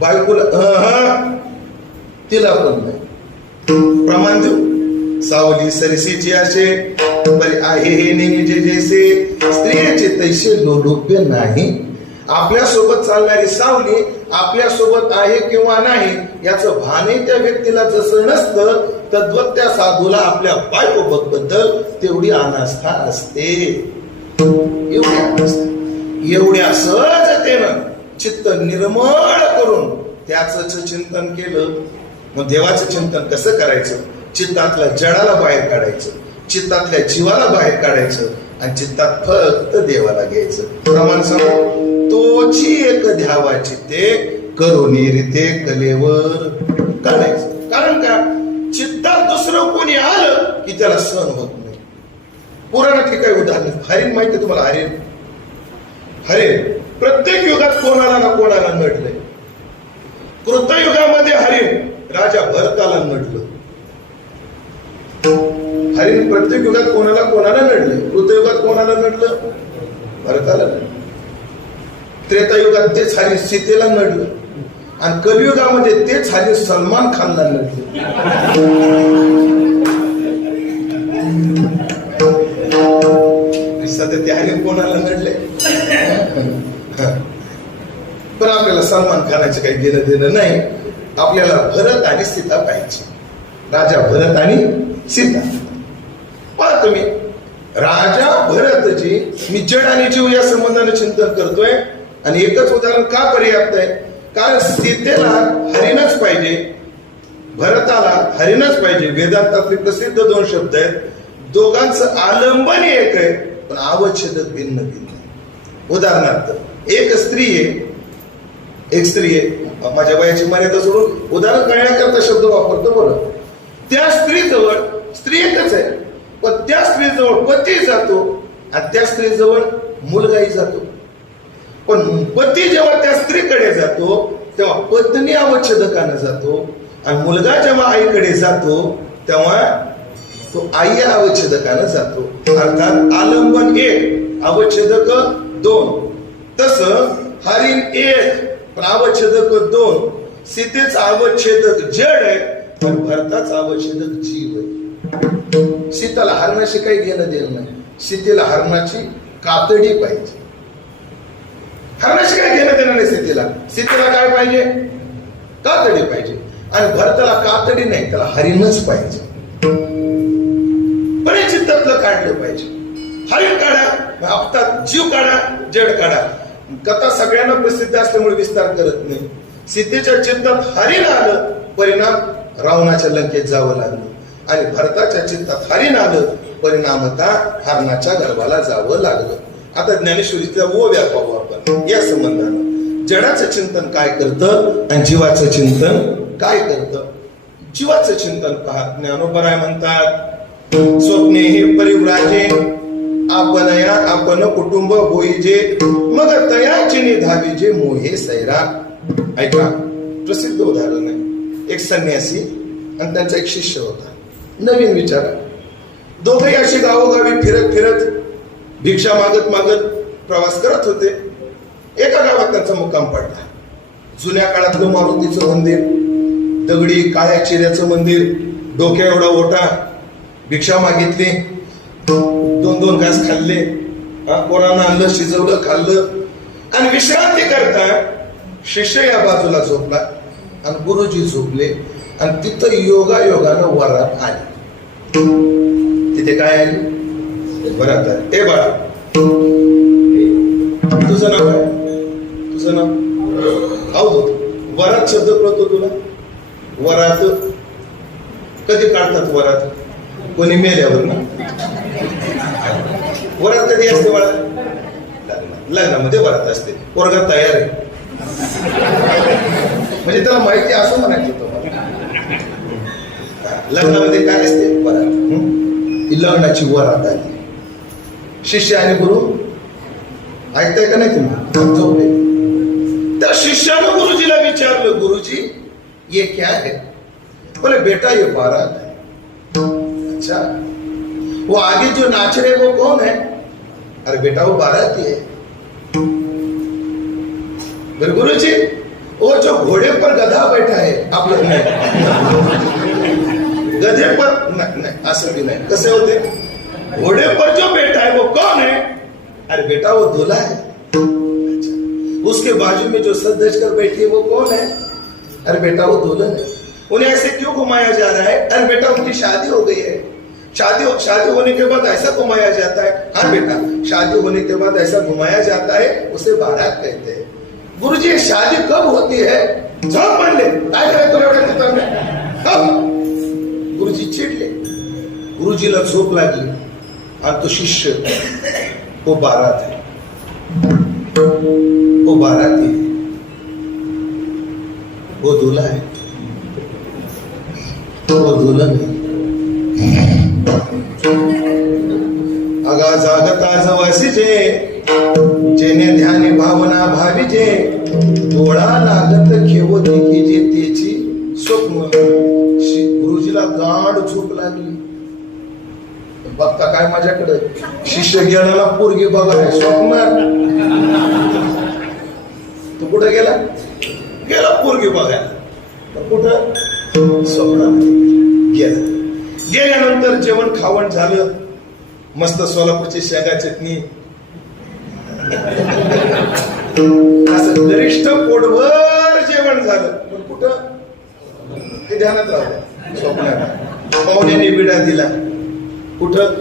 बायकोला तिला पण नाही. प्रमाण देऊ. सावली सरसीची असे बरे आहे हे नेहमी जे जैसे, स्त्रियाचे तैसे लोलुप्य नाही. आपल्या सोबत चालणारी सावली आपल्या सोबत आहे किंवा नाही याचं भानही त्या व्यक्तीला जसं नसतं, तद्वत त्या साधूला आपल्या बायकोबद्दल तेवढी अनास्था असते. एवढ्या सहजतेनं चित्त निर्मळ करून त्याच चिंतन केलं. मग देवाचं चिंतन कसं करायचं? चित्तातल्या जडाला बाहेर काढायचं, चित्तातल्या जीवाला बाहेर काढायचं आणि चित्तात फक्त देवाला घ्यायचं. प्रमाण सांगू, तोची एक ध्यावाची ते करुणी रीते कलेवर काढायचं. कारण का? चित्तात दुसरं कोणी आलं की त्याला सहन होत नाही. पुराणात हे काही उदाहरण. हरिण माहिती तुम्हाला? हरिण प्रत्येक युगात कोणाला ना कोणाला नडलंय. कृतयुगामध्ये हरिण राजा भरताला नडलं. हरिण प्रत्येक युगात कोणाला नडलंय. कृतयुगात कोणाला नडलं? भरताला नडलं. त्रेतायुगात तेच हरिण सीतेला नडलं. आणि कलियुगामध्ये तेच हरिण सलमान खानला नडलं. सध्या ते हरिण कोणाला नडले? पण आपल्याला सलमान खानाचे काही घेणं देणं नाही. आपल्याला भरत आणि सीता पाहिजे. राजा भरत आणि सीता. पहा तुम्ही, राजा भरतजी, मी जड आणि जीव या संबंधाने चिंतन करतोय आणि एकच उदाहरण का पर्याप्त आहे? कारण सीतेला हरिणच पाहिजे, भरताला हरिणच पाहिजे. वेदांतातले प्रसिद्ध 2 शब्द आहेत. दोघांचं आलंबन एक आहे पण आवच्छेदक भिन्न भिन्न. उदाहरणार्थ एक स्त्री आहे, माझ्या वयाची मर्यादा सोडून उदाहरण करण्याकरता शब्द वापरतो. बरं, त्या स्त्रीजवळ, स्त्री एकच आहे पण त्या स्त्रीजवळ पती जातो आणि त्या स्त्रीजवळ मुलगाही जातो. पण पती जेव्हा त्या स्त्रीकडे जातो तेव्हा पत्नी अवच्छेदकानं जातो आणि मुलगा जेव्हा आईकडे जातो तेव्हा तो आई अवच्छेदकानं जातो. अर्थात आलंबन 1, अवच्छेदक 2. तसं हरिण 1 पण अवच्छेदक 2. सीतेचा अवच्छेदक जड आहे पण भरताचा अवच्छेदक जीव आहे. सीतेला हरणाशी काही घेणं देणं नाही. सीतेला हरणाची कातडी पाहिजे. हरणाशी काही घेणं देणं नाही सीतेला. सीतेला काय पाहिजे? कातडी पाहिजे. आणि भरताला कातडी नाही, त्याला हरिणच पाहिजे. पण हे चित्तातलं काढलं पाहिजे. हरिण काढा, आपतात जीव काढा, जड काढा. कथा सगळ्यांना प्रसिद्ध असल्यामुळे विस्तार करत नाही. सीतेच्या चित्तात हरिण आलं, परिणाम रावणाच्या लंकेत जावं लागलं. आणि भरताच्या चित्तात हरिण आलं, परिणामतः हरणाच्या गर्भाला जावं लागलं. आता ज्ञानेश्वरीचा ओव्या पाहू आपण या संबंधानं. जडाचं चिंतन काय करतं आणि जीवाचं चिंतन काय करतं? जीवाचं चिंतन पहा. ज्ञानोबराय म्हणतात, स्वप्ने हे परिव्राजे आपणया आपण कुटुंब होईजे, मग तयाची निधावी जे मोहे सैरा. ऐका, प्रसिद्ध उदाहरण आहे. एक संन्यासी आणि त्यांचा एक शिष्य होता, नवीन विचार. दोघेही अशी गावोगावी फिरत फिरत भिक्षा मागत मागत प्रवास करत होते. एका गावात त्यांचा मुक्काम पडला. जुन्या काळातलं मारुतीचं मंदिर, दगडी काळ्या चिऱ्याचं मंदिर, डोक्या एवढा ओटा. भिक्षा मागितली, 2-2 घास खाल्ले, कोणाला आणलं, शिजवलं, खाल्लं आणि विश्रांती करता शिष्य या बाजूला झोपला आणि गुरुजी झोपले. आणि तिथं योगायोगानं वरात आली. तिथे काय आली? वरात आली. ए बाळा, तुझं नाव काय? तुझं नाव अवधूत. वरात शब्द कळतो तुला? वरात कधी काढतात? वरात कोणी मेल्यावर ना. वरात कधी असते बाळा? लग्नामध्ये वरात असते. पोरगा तयार आहे म्हणजे त्याला माहिती असं म्हणायचं तुम्हाला. लग्नामध्ये काय असते? वरात. ही लग्नाची वरात आली. शिष्य आणि गुरु ऐकताय का नाही तुम्ही? झोपले. त्या शिष्यानं गुरुजीला विचारलं, गुरुजी ये क्या है? बोले बेटा ये बारात है. अच्छा, वो आगे जो नाच रहे वो कौन है? अरे बेटा वो बाराती है. गुरुजी वो जो घोड़े पर गधा बैठा है, आप लोग नहीं, गधे पर नहीं, असं भी नहीं. कसे होते? घोड़े पर जो बैठा है वो कौन है? अरे बेटा वो दूल्हा है. अच्छा, उसके बाजू में जो सज कर बैठी है वो कौन है? अरे बेटा वो दुल्हन है. उन्हें ऐसे क्यों घुमाया जा रहा है? अरे बेटा उनकी शादी हो गई है. शादी होने के बाद ऐसा घुमाया जाता है. हाँ बेटा, शादी होने के बाद ऐसा घुमाया जाता है, उसे बारात कहते हैं. गुरुजी शादी कब होती है? झोप म्हणले, काय करायचं एवढ्या चित्राने? गुरुजी चिडले. गुरुजीला झोप लागली आणि तो शिष्य वो बारात है, वो बाराती है, वो दूल्हा है, वो दुल्हन है. अगा जागता जवासीचे, जेने ध्यानी भावना भावीजे, डोळा लागत घेव देखी जे तेची स्वप्न. गुरुजीला गाढ झोप लागली. बघता काय माझ्याकडे? शिष्य गेला पोरगी बघाय स्वप्नात. तू कुठं गेला? गेला पोरगी बघायला. कुठं? स्वप्नात गेला. गेल्यानंतर जेवण खावण झालं. मस्त सोलापूरची शेंगा चटणी, असं गरिष्ठ पोटभर जेवण झालं. पण कुठं? ते ध्यानात राहतं, स्वप्नात. पाहुण्याने विडा दिला. कुठं?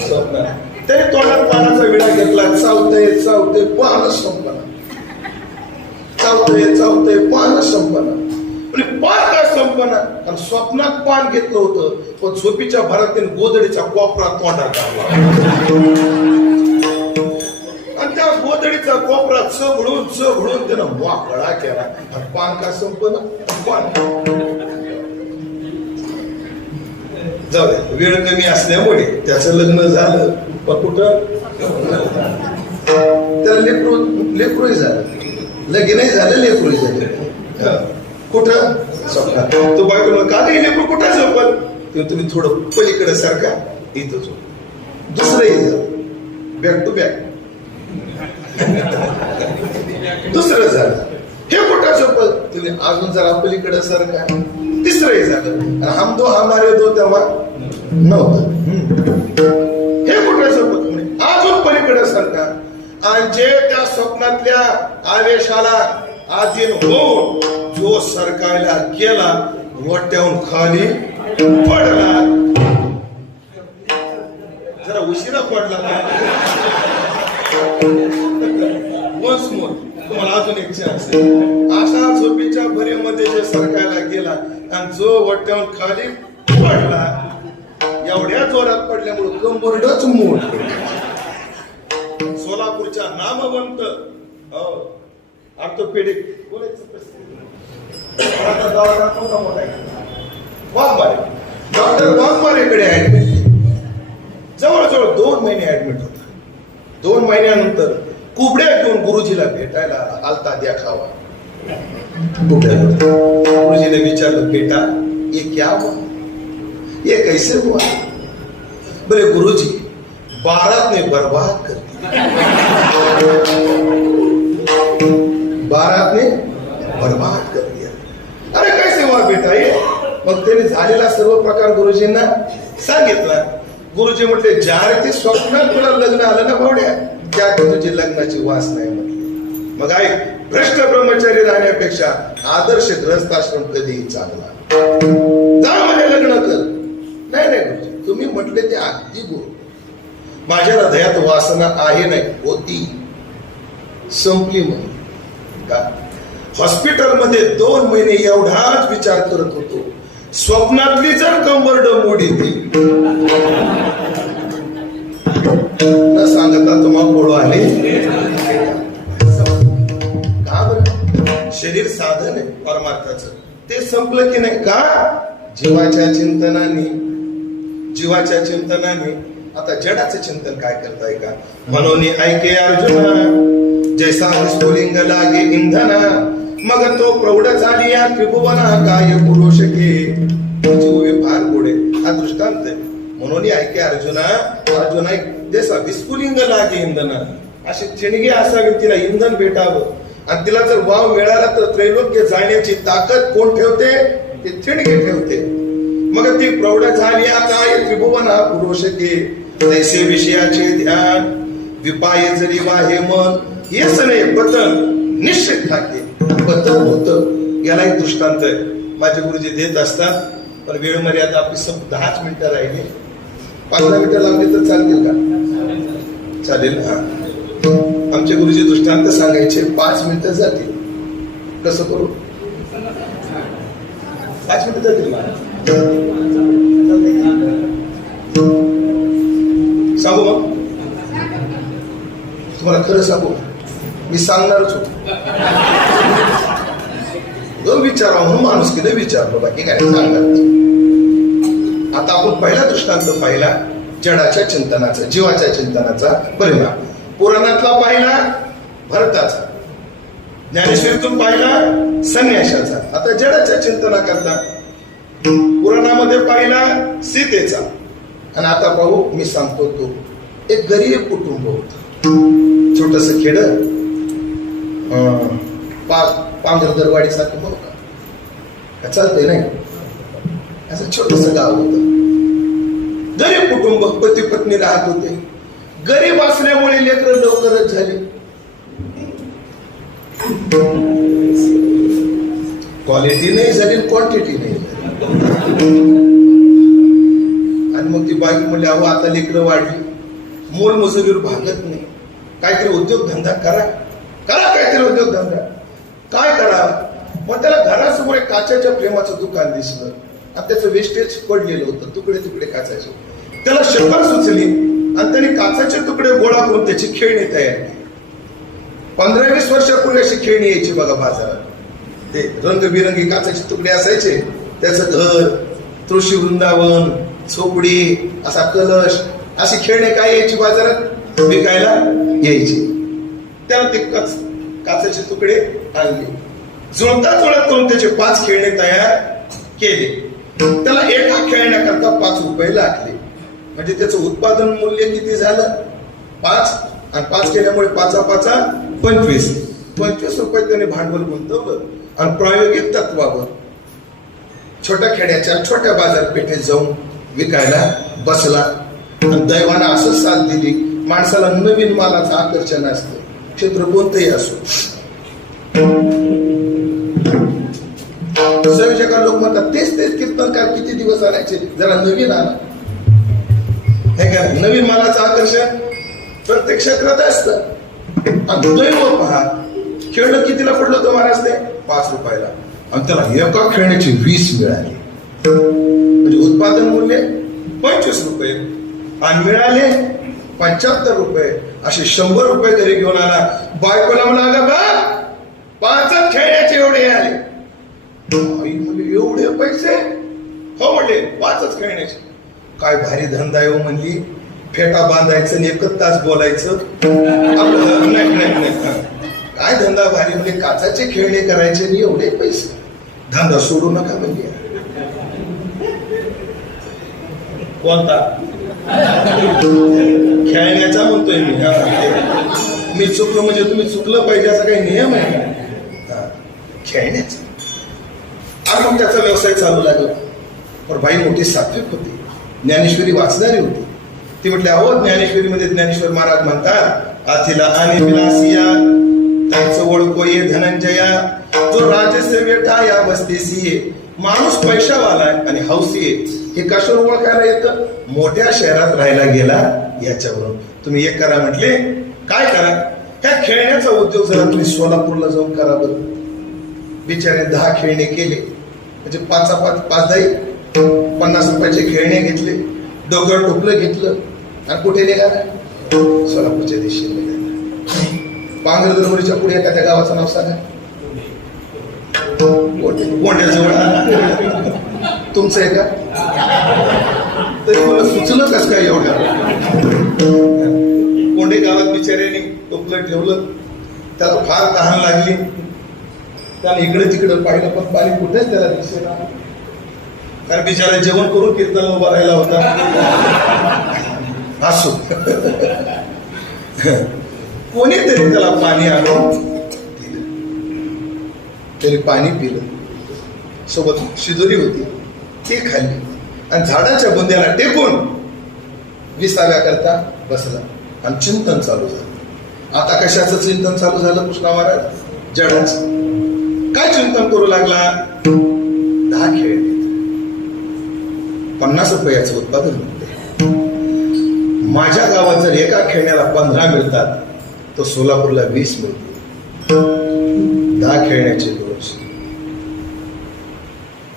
स्वप्नात. त्याने तोंडात पानाचा विडा घेतला, चावतंय चावतंय पान संपना, चावतंय पान संपना. पान काय संपना, कारण स्वप्नात पान घेतलं होतं, पण झोपीच्या भरातील गोदडीचा कोपरा तोंडात आला आणि त्या गोदडीचा कोपरा चघळून त्यानं वाकडा केला आणि पान काय संपना. पान जाऊ दे, वेळ कमी असल्यामुळे त्याचं लग्न झालं, पण कुठं त्याला लेकरूही झालं, लगीनही झालं, लेकरूही झालं. कुठं स्वप्नात. तो बायकोला का नाही लेकरू कुठं झोपल, तेव्हा तुम्ही थोडं पलीकडे सारखा इथं झोप. दुसरंही झालं, बॅक टू बॅक. दुसरं झालं, हे कुठं झोपल, तुम्ही अजून जरा पलीकडे सारखा. तिसरंही झालं, हम दो हमारे दो तेव्हा नव्हतं. हे कुठे झोपत म्हणे, अजून पलीकडे सारखा. आणि जे त्या स्वप्नातल्या आवेशाला आधीन होऊन जो सरकायला गेला, वाट्याहून खाली पडला. जरा उशिरा पडला. वन्स मोर, तुम्हाला अजून एक चान्स. अशा झोपीच्या भरीमध्ये जे सरकायला गेला आणि जो वाट्याहून खाली पडला, एवढ्या जोरात पडल्यामुळे कंबरडच मोड. सोलापूरच्या नामवंत ऑर्थोपेडिक डॉक्टर वाघमारेकडे ऍडमिट, जवळजवळ 2 महिने ऍडमिट होता. 2 महिन्यानंतर कुबड्या घेऊन गुरुजीला भेटायला आलता देखावा. गुरुजीने विचारलं, बेटा ये क्या हुआ, ये कैसे हुआ? बोले गुरुजी, बारात ने बर्बाद कर दिया. बारात ने बर्बाद कर दिया. अरे कैसे हुआ बेटा ये? मग त्याने झालेला सर्व प्रकार गुरुजींना सांगितला. गुरुजी म्हटले, ज्या रीती स्वप्नात तुला लग्न आलं ना भावड्या, त्या तुझी लग्नाची वास नाही म्हटली. मग ऐक, भ्रष्ट ब्रह्मचारी राहण्यापेक्षा आदर्श ग्रहस्थाश्रम कधीही चांगला. जा म्हणे लग्न कर. नाही गुरुजी, तुम्ही म्हटले ते अगदी गुरु. माझ्या हृदयात वासना आहे नाही, होती, संपली म्हणे. का हॉस्पिटलमध्ये 2 महिने एवढाच विचार करत होतो, स्वप्नातली जर कंबरड मोडी ती न सांगता तुम्हाला बोलू आले. का बरं? शरीर साधन आहे परमार्थाचं, ते संपलं की नाही. का जीवाच्या चिंतनाने आता जडाचं चिंतन काय करताय का? म्हणून ऐके अर्जुना, जैसा स्फुलिंग लागे इंधना, मग तो प्रौढ झाली या त्रिभुवना काय पुरुष के. फार गोडे हा दृष्टांत आहे. म्हणून ऐके अर्जुना जैसा विस्फुलिंग लागे इंधना, अशी चिणगी असावी, तिला इंधन भेटावं. आणि तिला जर वाव मिळाला तर त्रैलोक्य जाण्याची ताकद कोण ठेवते? ते चिणगी ठेवते. मग ती प्रौढ झाली काय त्रिभुवना पुरुष के, तैसे विषयाचे ध्यान विपाय जरी वाहे मन, हेच नाही पतन निश्चित थाके. पतन होत, याला एक दृष्टांत आहे. माझे गुरुजी देत असतात, पण वेळ मर्यादा आपली 10 मिनिटं राहिली. 15 मिनिटं लावली तर चालतील का? चालेल ना. आमचे गुरुजी दृष्टांत सांगायचे, 5 मिनिटं जातील. कसं करू? 5 मिनिटं जातील. सांगू मग तुम्हाला खरं सांगू, मी सांगणारच होतो. जो विचारा म्हणून माणूस किती विचारलो, बाकी काय सांगणार. आता आपण पहिला दृष्टांत पाहिला जडाच्या चिंतनाचा, जीवाच्या चिंतनाचा परिणाम. पुराणातला पाहिला भरताचा, ज्ञानेश्वरीतून पाहिला संन्याशाचा. आता जडाच्या चिंतना करता पुराणामध्ये पाहिला सीतेचा. आणि आता पाहू, मी सांगतो तो एक गरीब कुटुंब होत, छोटस खेड, पांघरदरवाडी सारखं बघ का, चालतंय नाही, असं छोटस गाव होत. गरीब कुटुंब, पती पत्नी राहत होते. गरीब असल्यामुळे लेकरं लवकरच झाली. क्वालिटी नाही झाली, क्वांटिटी नाही झाली. आणि मग ती बायको म्हणली, अहो आता लेकरं वाढली, मोलमजुरीवर भागत नाही. काहीतरी उद्योगधंदा करा, काहीतरी उद्योगधंदा काय करा. मग त्याला घरासमोर एक काचेच्या फ्रेमाचं दुकान दिसलं आणि त्याचं वेस्टेज पडलेलं होतं, तुकडे तुकडे काचाचे. त्याला शंभर सुचली आणि त्याने काचाचे तुकडे गोळा करून त्याची खेळणी तयार केली. 15-20 वर्षापूर्वी अशी खेळणी यायची बघा बाजारात. ते रंगबिरंगी काचाचे तुकडे असायचे, त्याचं घर, तुळशी वृंदावन, झोपडी, असा कलश, अशी खेळणे काय यायची बाजारात विकायला यायची. त्याला ते काचाचे तुकडे आणले, जुळता जुळत करून त्याचे 5 खेळणे तयार केले. त्याला एका खेळण्याकरता 5 रुपये लागले. म्हणजे त्याचं उत्पादन मूल्य किती झालं? 5, आणि 5 केल्यामुळे 5 25 रुपये त्याने भांडवल गुंतवलं. आणि प्रायोगिक तत्वावर छोट्या खेड्याच्या छोट्या बाजारपेठेत जाऊन विकायला बसला. आणि दैवानं असं साथ दिली, माणसाला नवीन मालाचं आकर्षण असतं, क्षेत्र कोणतंही असो. संयोजका लोक म्हणतात तेच कीर्तनकार किती दिवस आणायचे, जरा नवीन आणा. हे का नवीन मालाचं आकर्षण प्रत्येक क्षेत्रात असतं. आणि दैव पहा, खेळणं कितीला पडलं होतं महाराज? ते 5 रुपयाला. आणि त्याला एका खेळण्याची 20 मिळाली. म्हणजे उत्पादन मूल्य 25 रुपये आणि मिळाले 75 रुपये. असे 100 रुपये घरी घेऊन आला. बायकोला म्हणाला बा 5 खेळण्याचे एवढे आले. आई म्हणजे एवढे पैसे? हो म्हणले 5 खेळण्याचे. काय भारी धंदा आहे हो म्हणली. फेटा बांधायचं आणि 1 तास बोलायचं. नाही काय धंदा भारी म्हणजे, काचाचे खेळणे करायचे आणि एवढे पैसे. धंदा सोडू नका म्हणजे. कोणता? खेळण्याचा म्हणतोय मी चुकलो म्हणजे तुम्ही चुकलं पाहिजे असा काही नियम आहे? खेळण्याचा. आणि मग त्याचा व्यवसाय चालू लागला. पण बाई मोठी सात्विक होती, ज्ञानेश्वरी वाचणारी होती. ती म्हटली अहो ज्ञानेश्वरीमध्ये ज्ञानेश्वर महाराज म्हणतात आथिला आणि विलासिया त्याचं ओळखो ये धनंजया जो राजस्य वेठा या बस्तीसी. माणूस पैशावाला आहे आणि हौसी आहे हे कशावर ओळखायला येतं? मोठ्या शहरात राहायला गेला याच्यावरून. तुम्ही एक करा म्हटले. काय करा? ह्या खेळण्याचा उद्योग जरा तुम्ही सोलापूरला जाऊन करा बरं. बिचारे 10 खेळणे केले, म्हणजे 5 50 रुपयाचे खेळणे घेतले, डोक्यावर टोपलं घेतलं आणि कुठे निघाला? सोलापूरच्या दिशेने निघाला. पांघरदरवडीच्या पुढे एखाद्या गावाचं नाव सांगा. कोंड्याजवळ. तुमचं आहे का? तरी मला सुचलं कस काय एवढं? कोंडे गावात बिचाऱ्याने टोपलं ठेवलं. त्याला फार तहान लागली. त्याने इकडे तिकडे पाहिलं पण पाणी कुठेच त्याला दिसेना. कारण बिचारा जेवण करून कीर्तन उभा राहिला होता. असो कोणीतरी त्याला पाणी आणून दिलं. त्याने पाणी पिलं. सोबत शिदोरी होती ती खाल्ली आणि झाडाच्या बुंद्याला टेकून विसाव्याकरता बसला आणि चिंतन चालू झालं. आता कशाचं चिंतन चालू झालं कृष्णा महाराज? जडाचं. काय चिंतन करू लागला? 10 खेळ 50 रुपयाचं उत्पादन होते. माझ्या गावात जर एका खेळण्याला 15 मिळतात तो सोलापूरला 20 मिळते. 10 खेळण्याचे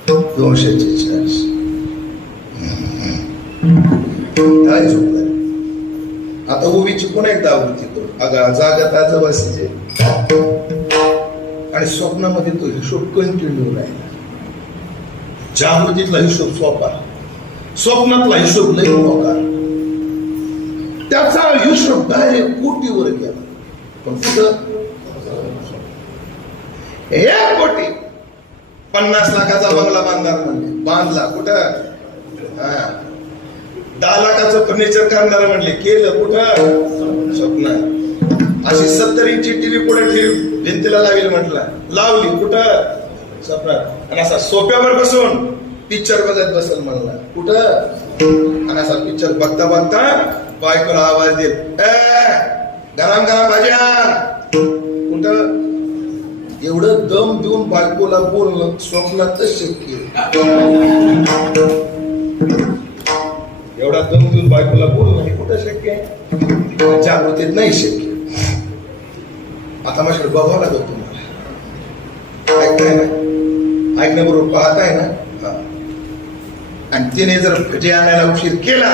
200चे 400. काय झोपला? आता उभीची पुन्हा एकदा आवृत्ती करू. अगा जागत आज बसचे आणि स्वप्नामध्ये तो हिशोब कंटिन्यू राहिला. जागृतीतला हिशोब सोपा, स्वप्नातला हिशोब लई मोठा. त्याचा हिशोब डायरेक्ट कोटीवर गेला. पण कुठं? 1 कोटी 50 लाखाचा बंगला बांधणार म्हणले, बांधला. कुठं? 10 लाखाचं फर्निचर करणार म्हणले, केलं. कुठं? स्वप्न. अशी 70 इंची टीव्ही पुढे भिंतीला लावेल म्हटलं, लावली. कुठं? स्वप्नात. आणि असा सोप्यावर बसून पिक्चर बघत बसल म्हणला. कुठं? आणि असा पिक्चर बघता बघता बायकोला आवाज देत, गरम गरम भाज्या. कुठं? एवढं दम देऊन बायकोला बोलणं स्वप्नातच शक्य. एवढा दम देऊन बायकोला बोलणं हे कुठं शक्य आहे? जागृतीत नाही शक्य. आता माझ्याकडे बघावं लागत तुम्हाला. ऐकताय ना, ऐकण्याबरोबर पाहताय ना. आणि तिने जर भजे आणायला उशीर केला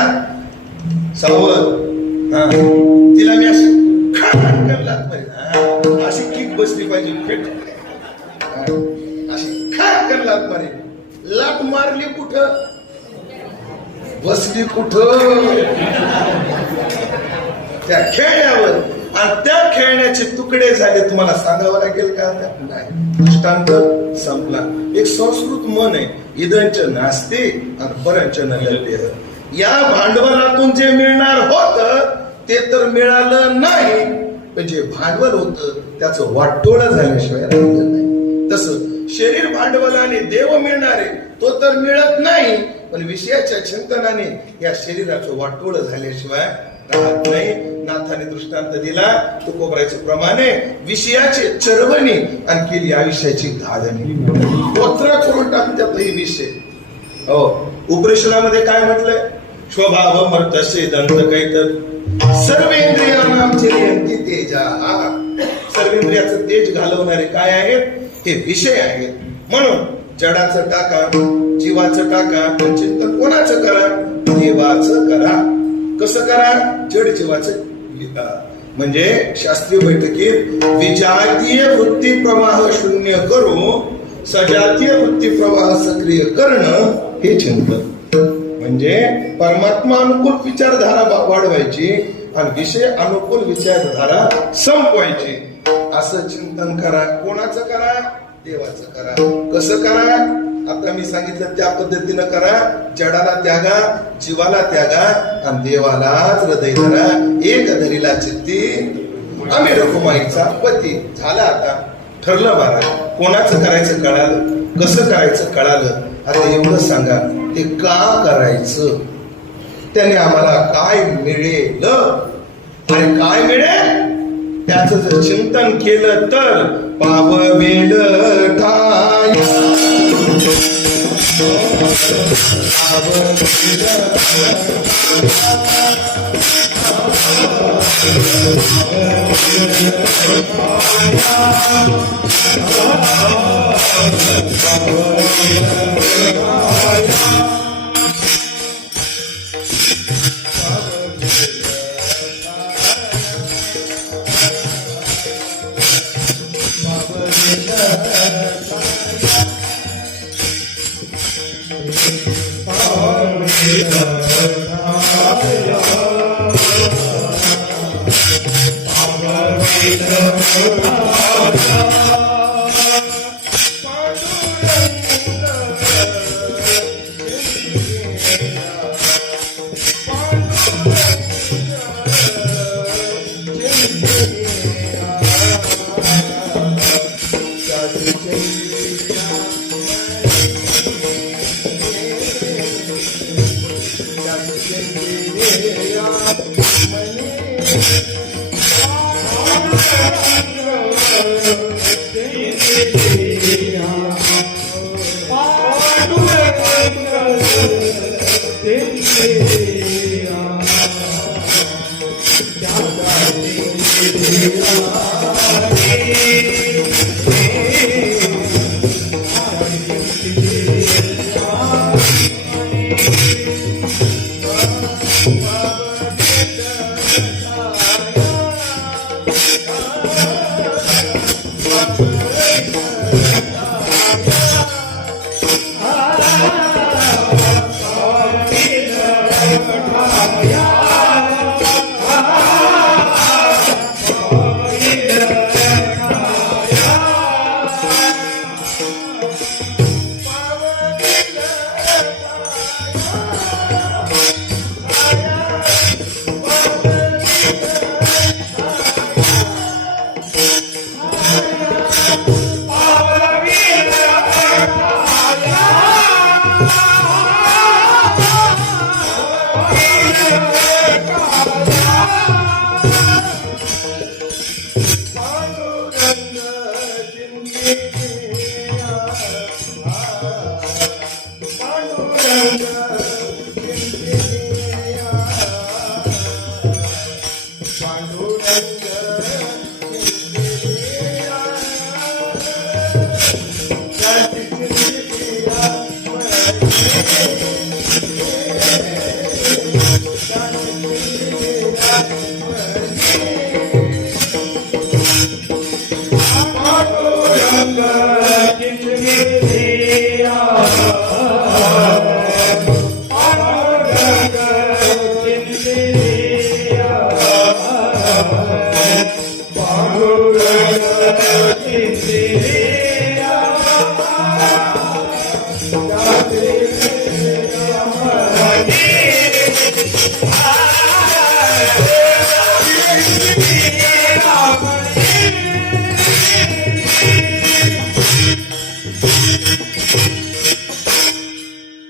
सावध, तिला मी अशी अशी किक बसली पाहिजे, अशी खाट लाट मारे. लाट मारली कुठं, बसली कुठं, त्या खेळण्यावर. आणि त्या खेळण्याचे तुकडे झाले. तुम्हाला सांगावं लागेल का? नाही, दृष्टांत संपला. एक संस्कृत मन आहे, इदंच नास्ते आणि परंच न लभ्य. या भांडवलातून जे मिळणार होत ते तर मिळालं नाही, पण जे भांडवल होत त्याचं वाटोळ झाल्याशिवाय राहिलं नाही. तसं शरीर भांडवलाने देव मिळणारे तो तर मिळत नाही, पण विषयाच्या चिंतनाने या शरीराचं वाटोळ झाल्याशिवाय राहत नाही. नाथाने दृष्टांत दिला तुकोबराच्या प्रमाणे विषयाचे चरवणी आणि केली आयुष्याची घालणी. कोथरा करून टाकतात ही विषय. हो, उपनिषदामध्ये काय म्हटलंय? स्वभाव मर्तसे दंत कैतर सर्वेंद्रियांनाम चेयंती तेजा. सर्वेंद्रियाचं तेज घालवणारे काय आहेत? हे विषय आहेत. म्हणून जडाचं टाका, जीवाचं टाका, पण चिंतन कोणाचं करा? देवाचं करा. कसं करा? जड जीवाचं. म्हणजे शास्त्रीय बैठकीत विजातीय वृत्ती प्रवाह शून्य करून सजातीय वृत्ती प्रवाह सक्रिय करणं हे चिंतन. म्हणजे परमात्मा अनुकूल विचारधारा वाढवायची आणि विषय अनुकूल विचारधारा संपवायची. असं चिंतन करा. कोणाचं करा? देवाचं करा. कसं करा? आता मी सांगितलं त्या पद्धतीनं करा. जडाला त्यागा, जीवाला त्यागा आणि देवालाच हृदय धरा. एक धरीला चित्ती आम्ही रखुमाईचा पती. झाला, आता ठरलं. बारा कोणाचं करायचं कळालं, कसं करायचं कळालं. आता एवढं सांगा, ते का करायचं? त्याने आम्हाला काय मिळेल आणि काय मिळेल त्याचं जर चिंतन केलं तर पाववेल ठाय.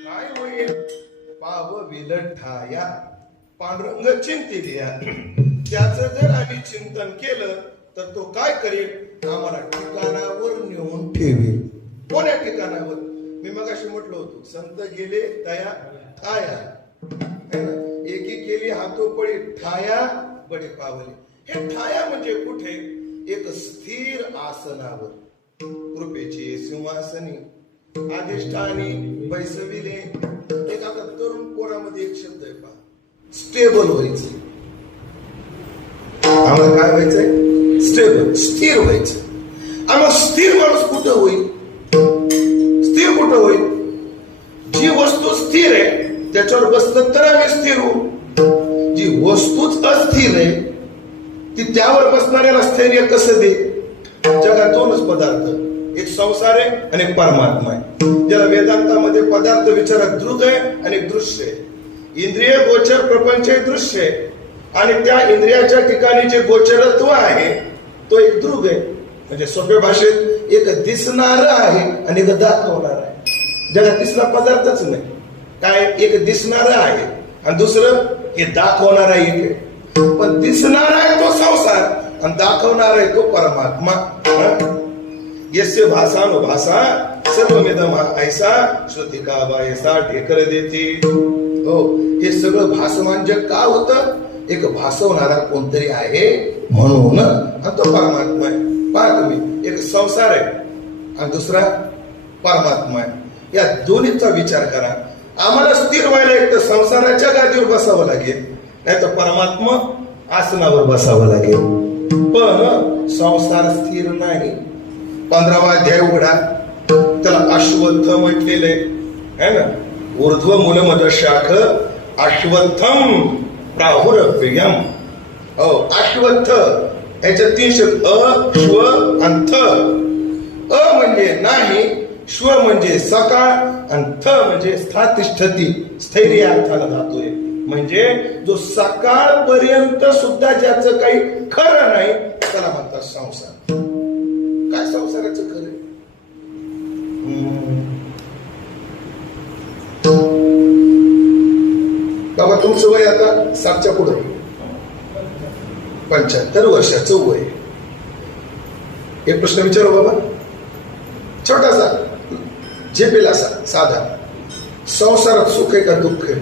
काय होईल पावविल ठाया पांडुरंग चिंतिलिया. त्याचं जर आम्ही चिंतन केलं तर तो काय करेल, आम्हाला ठिकाणावर नेऊन ठेवेल. कोण्या ठिकाणावर? मी मगाशी म्हटलं होतं, संत गेले तया ठाया, एकी केली हातोपळी ठाया बडे पावले. हे ठाया म्हणजे कुठे? एक स्थिर आसनावर, कृपेची सिंहासनी अधिष्ठानी बैसविले. एक आता तरुण पोरामध्ये एक शब्द आहे पहा, स्टेबल व्हायचं. आम्हाला काय व्हायचंय? स्टेबल, स्थिर व्हायचं. आम्हाला स्थिर माणूस कुठं होईल? स्थिर कुठं होईल? जी वस्तू स्थिर आहे त्याच्यावर बसलं तर आम्ही स्थिर होऊ. जी वस्तूच अस्थिर आहे ती त्यावर बसणाऱ्याला स्थैर्य कसं दे? जगात दोनच पदार्थ, एक संसार आहे आणि एक परमात्मा आहे. ज्याला वेदांतामध्ये पदार्थ विचारात दृग आहे आणि एक दृश्य आहे. इंद्रिय गोचर प्रपंच हे दृश्य आहे आणि त्या इंद्रियाच्या ठिकाणी जे गोचरत्व आहे तो एक दृग आहे. म्हणजे सोप्या भाषेत एक दिसणार आहे आणि एक दाखवणार आहे. जगात तिसरा पदार्थच नाही. काय? एक दिसणार आहे आणि दुसरं हे दाखवणार आहे. पण दिसणार आहे तो संसार आणि दाखवणार आहे तो परमात्मा. यस्य भासानो भासा सर्वमिदम ऐसा श्रुतिका बायसा ढेकर देते. हो, हे सगळं भासमान जग का होतं? एक भासवणारा कोणतरी आहे म्हणून, आणि तो परमात्मा आहे. पहा तुम्ही, एक संसार आहे आणि दुसरा परमात्मा आहे. या दोन्हीचा विचार करा. आम्हाला स्थिर व्हायला एक तर संसाराच्या गादीवर बसावं लागेल, नाही तर परमात्मा आसनावर बसावं लागेल. पण संसार स्थिर नाही. 15वा अध्याय उघडा, त्याला अश्वत्थ म्हटलेले आहे ना. ऊर्ध्व मूलमद शाख अश्वत्थम प्राहुरव्ययम. हो, अश्वत्थ याच्या 3 शब्द, अ श्व अंथ. अ म्हणजे नाही, श्व म्हणजे सकाळ आणि थ म्हणजे स्थातिष्ठती, स्थैर्य अर्थाला धातू आहे. म्हणजे जो सकाळपर्यंत सुद्धा ज्याचं काही खरं नाही त्याला म्हणतात संसार. काय संसाराचं खरं? बाबा तुमचं वय आता 60च्या पुढे, 75 वर्षाचं वय. एक प्रश्न विचारू बाबा, छोटासा झेपेल असा साधा. संसारात सुख आहे का दुःख आहे?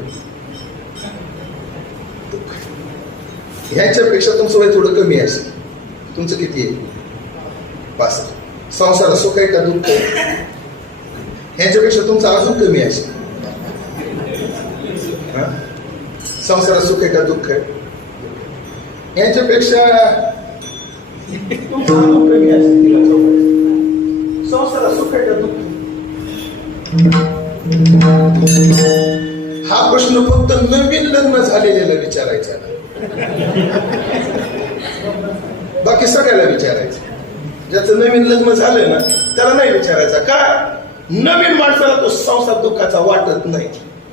दुःख. ह्याच्यापेक्षा तुमचं वय थोडं कमी असेल. तुमचं किती आहे? 65. संसारात सुख आहे का दुःख आहे? ह्याच्यापेक्षा तुमचं अजून कमी असेल. संसारात सुख आहे का दुःख आहे? ह्याच्यापेक्षा तुमचं अजून कमी असेल. संसारात सुख आहे का दुःख? हा प्रश्न फक्त नवीन लग्न झालेल्याला विचारायचा, बाकी सगळ्याला विचारायचं. ज्याचं नवीन लग्न झालं ना त्याला नाही विचारायचा. का? नवीन माणसाला तो संसार दुःखाचा वाटत नाही.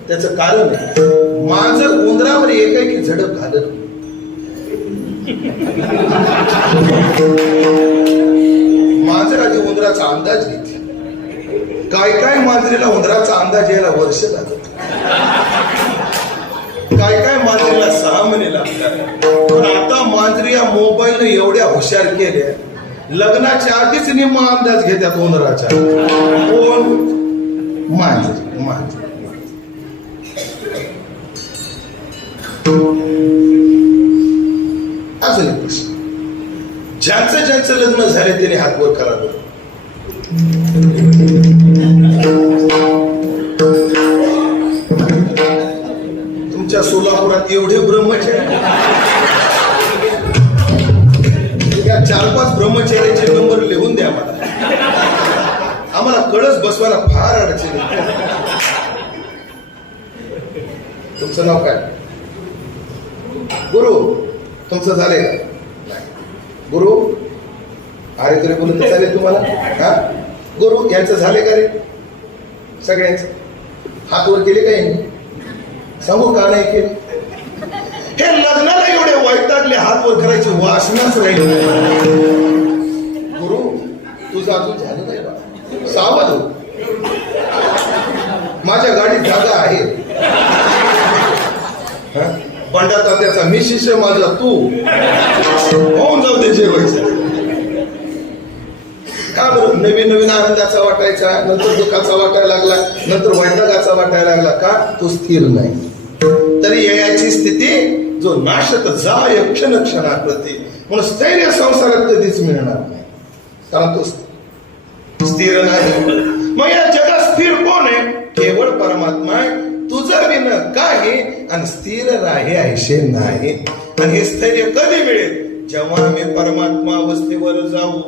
त्याचं कारण आहे, मांजर उंदरावर एकाएकी झडप घालत. मांजर आधी उंदराचा अंदाज घेते. काय मांजरीला उंदराचा अंदाज यायला वर्ष लागत, काय मांजरीला 6 महिने लागतात. पण आता मांजरी या मोबाईलने एवढ्या हुशार केल्या, लग्नाच्या आधीच निम्मा अंदाज घेतात उंदराच्या. कोण? मांजरी. अजून एक प्रश्न, ज्यांचं ज्यांचं लग्न झाले त्याने हात वर करावं. तुमच्या सोलापुरात एवढे ब्रह्मचारी, या 4-5 ब्रह्मचार्याचे नंबर लिहून द्या मला. आम्हाला कळस बसवायला फार अडचण येते. तुमचं नाव काय? गुरु. तुमचं झालंय का? गुरु अरे तरी बोलत चालेल तुम्हाला? हा गुरु यांचं झाले का रे? सगळ्यांचं हात वर केले का यांनी? सांगू का नाही केले? हे लग्नाला एवढे वैतागले हात वर करायचे वासनाच राहील. गुरु तुझं अजून झालं नाही बा, सावध हो. माझ्या गाडीत जागा आहे. बंडा तात्याचा मी शिष्य, माझा तू. होऊन जाऊ दे जेवायचं. का बरं? नवीन नवीन आनंदाचा वाटायचा, नंतर दुःखाचा वाटायला लागला, नंतर वैतागाचा वाटायला लागला. का? तो स्थिर नाही. तरी याची स्थिती जो नाशत जाय क्षण क्षणाप्रती, म्हणून स्थैर्य संसारात कधीच मिळणार नाही, कारण तो स्थिर नाही. मग या जगात स्थिर कोण आहे? केवळ परमात्मा आहे. तुझं विन काही आणि स्थिर राहे ऐशे नाही. आणि हे स्थैर्य कधी मिळेल? जेव्हा आम्ही परमात्मा अवस्थेवर जाऊ.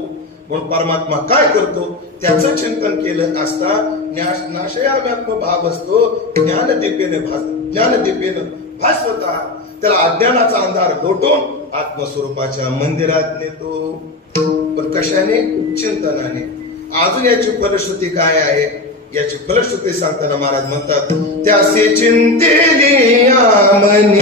म्हणून परमात्मा काय करतो? त्याचं चिंतन केलं असता नाशयात्म भाव असतो. ज्ञानदीपेने भास्वता त्याला अज्ञानाचा अंधार लोटून आत्मस्वरूपाच्या मंदिरात नेतो. पण कशाने? चिंतनाने. अजून याची फलश्रुती काय आहे? याची फलश्रुती सांगताना महाराज म्हणतात, त्यासे चिंतेली मनी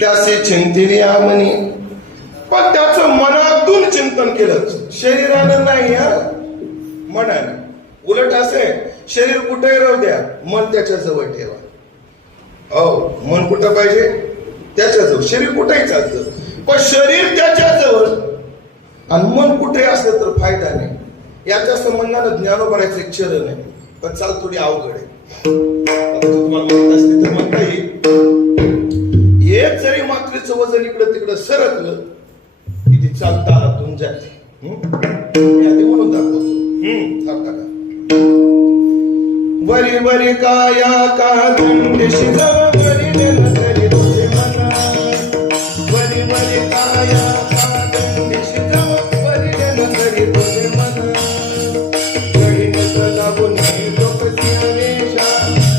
त्याचे चिंतिल्या म्हणी. पण त्याचं मनातून चिंतन केलं, शरीरानं नाही, मनाने. उलट असे शरीर कुठे राहू द्या, मन त्याच्या जवळ ठेवा. हो, मन कुठं पाहिजे? त्याच्या जवळ. शरीर कुठेही चालतं, पण शरीर त्याच्या जवळ आणि मन कुठे असलं तर फायदा नाही. याच्या संबंधानं ज्ञानोबरायचं एक चरण आहे, पण चाल थोडी अवघड आहे. तुम्हाला माहित असते तर म्हणता येईल, एक जरी मात्रेचं वजन इकडं तिकडं सरकलं की ती चाल तालातून जाते. म्हणून दाखवतो. वरी वरी काया का दंडेशी जव वरी तरी तुझे मना. वरी वरी काया का दंडेशी जव वरी तरी तुझे मना. जळीन लागून डोकसी हमेशा,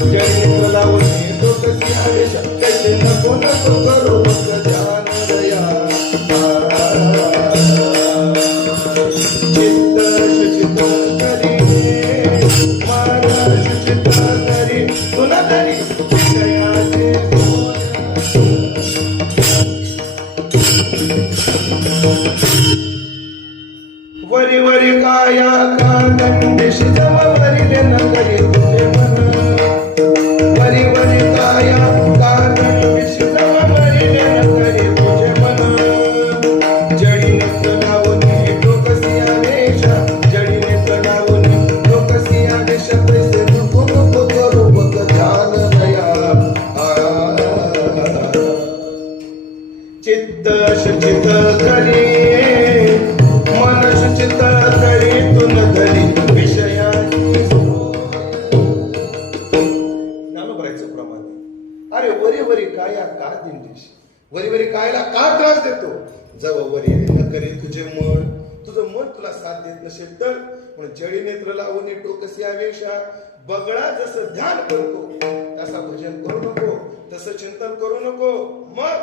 जळीन लागून डोकसी आवेश कैसे नको नको करू बघ ध्यान दया चित्त शुचित करी मन शुचित करी तुला तरी विषयाचे वरी वरी काया कांदंडिशी जमवरिले नगरी तुझे मन वरी वरी काया कांदंडिशी जमवरिले नगरी तुझे मन जडीने तणावून डोकसी आवेश जडीने तणावून डोकसी आवेश कैसे नको नको करू बघ ध्यान दया चित्त शुचित करी चित्त करी तुन धरी विषयाची ज्ञानोबरायचं प्रमाण. अरे वरी वरी काया का दिंडीशी वरी वरी कायला का त्रास देतो जवळ वरी न करी तुझे मन तुझं मन तुला साथ देत नसेल तर म्हणून जडी नेत्र लावून टोकसी आवेशा बगळा जसं ध्यान करतो तसा भजन करू नको तसं चिंतन करू नको मग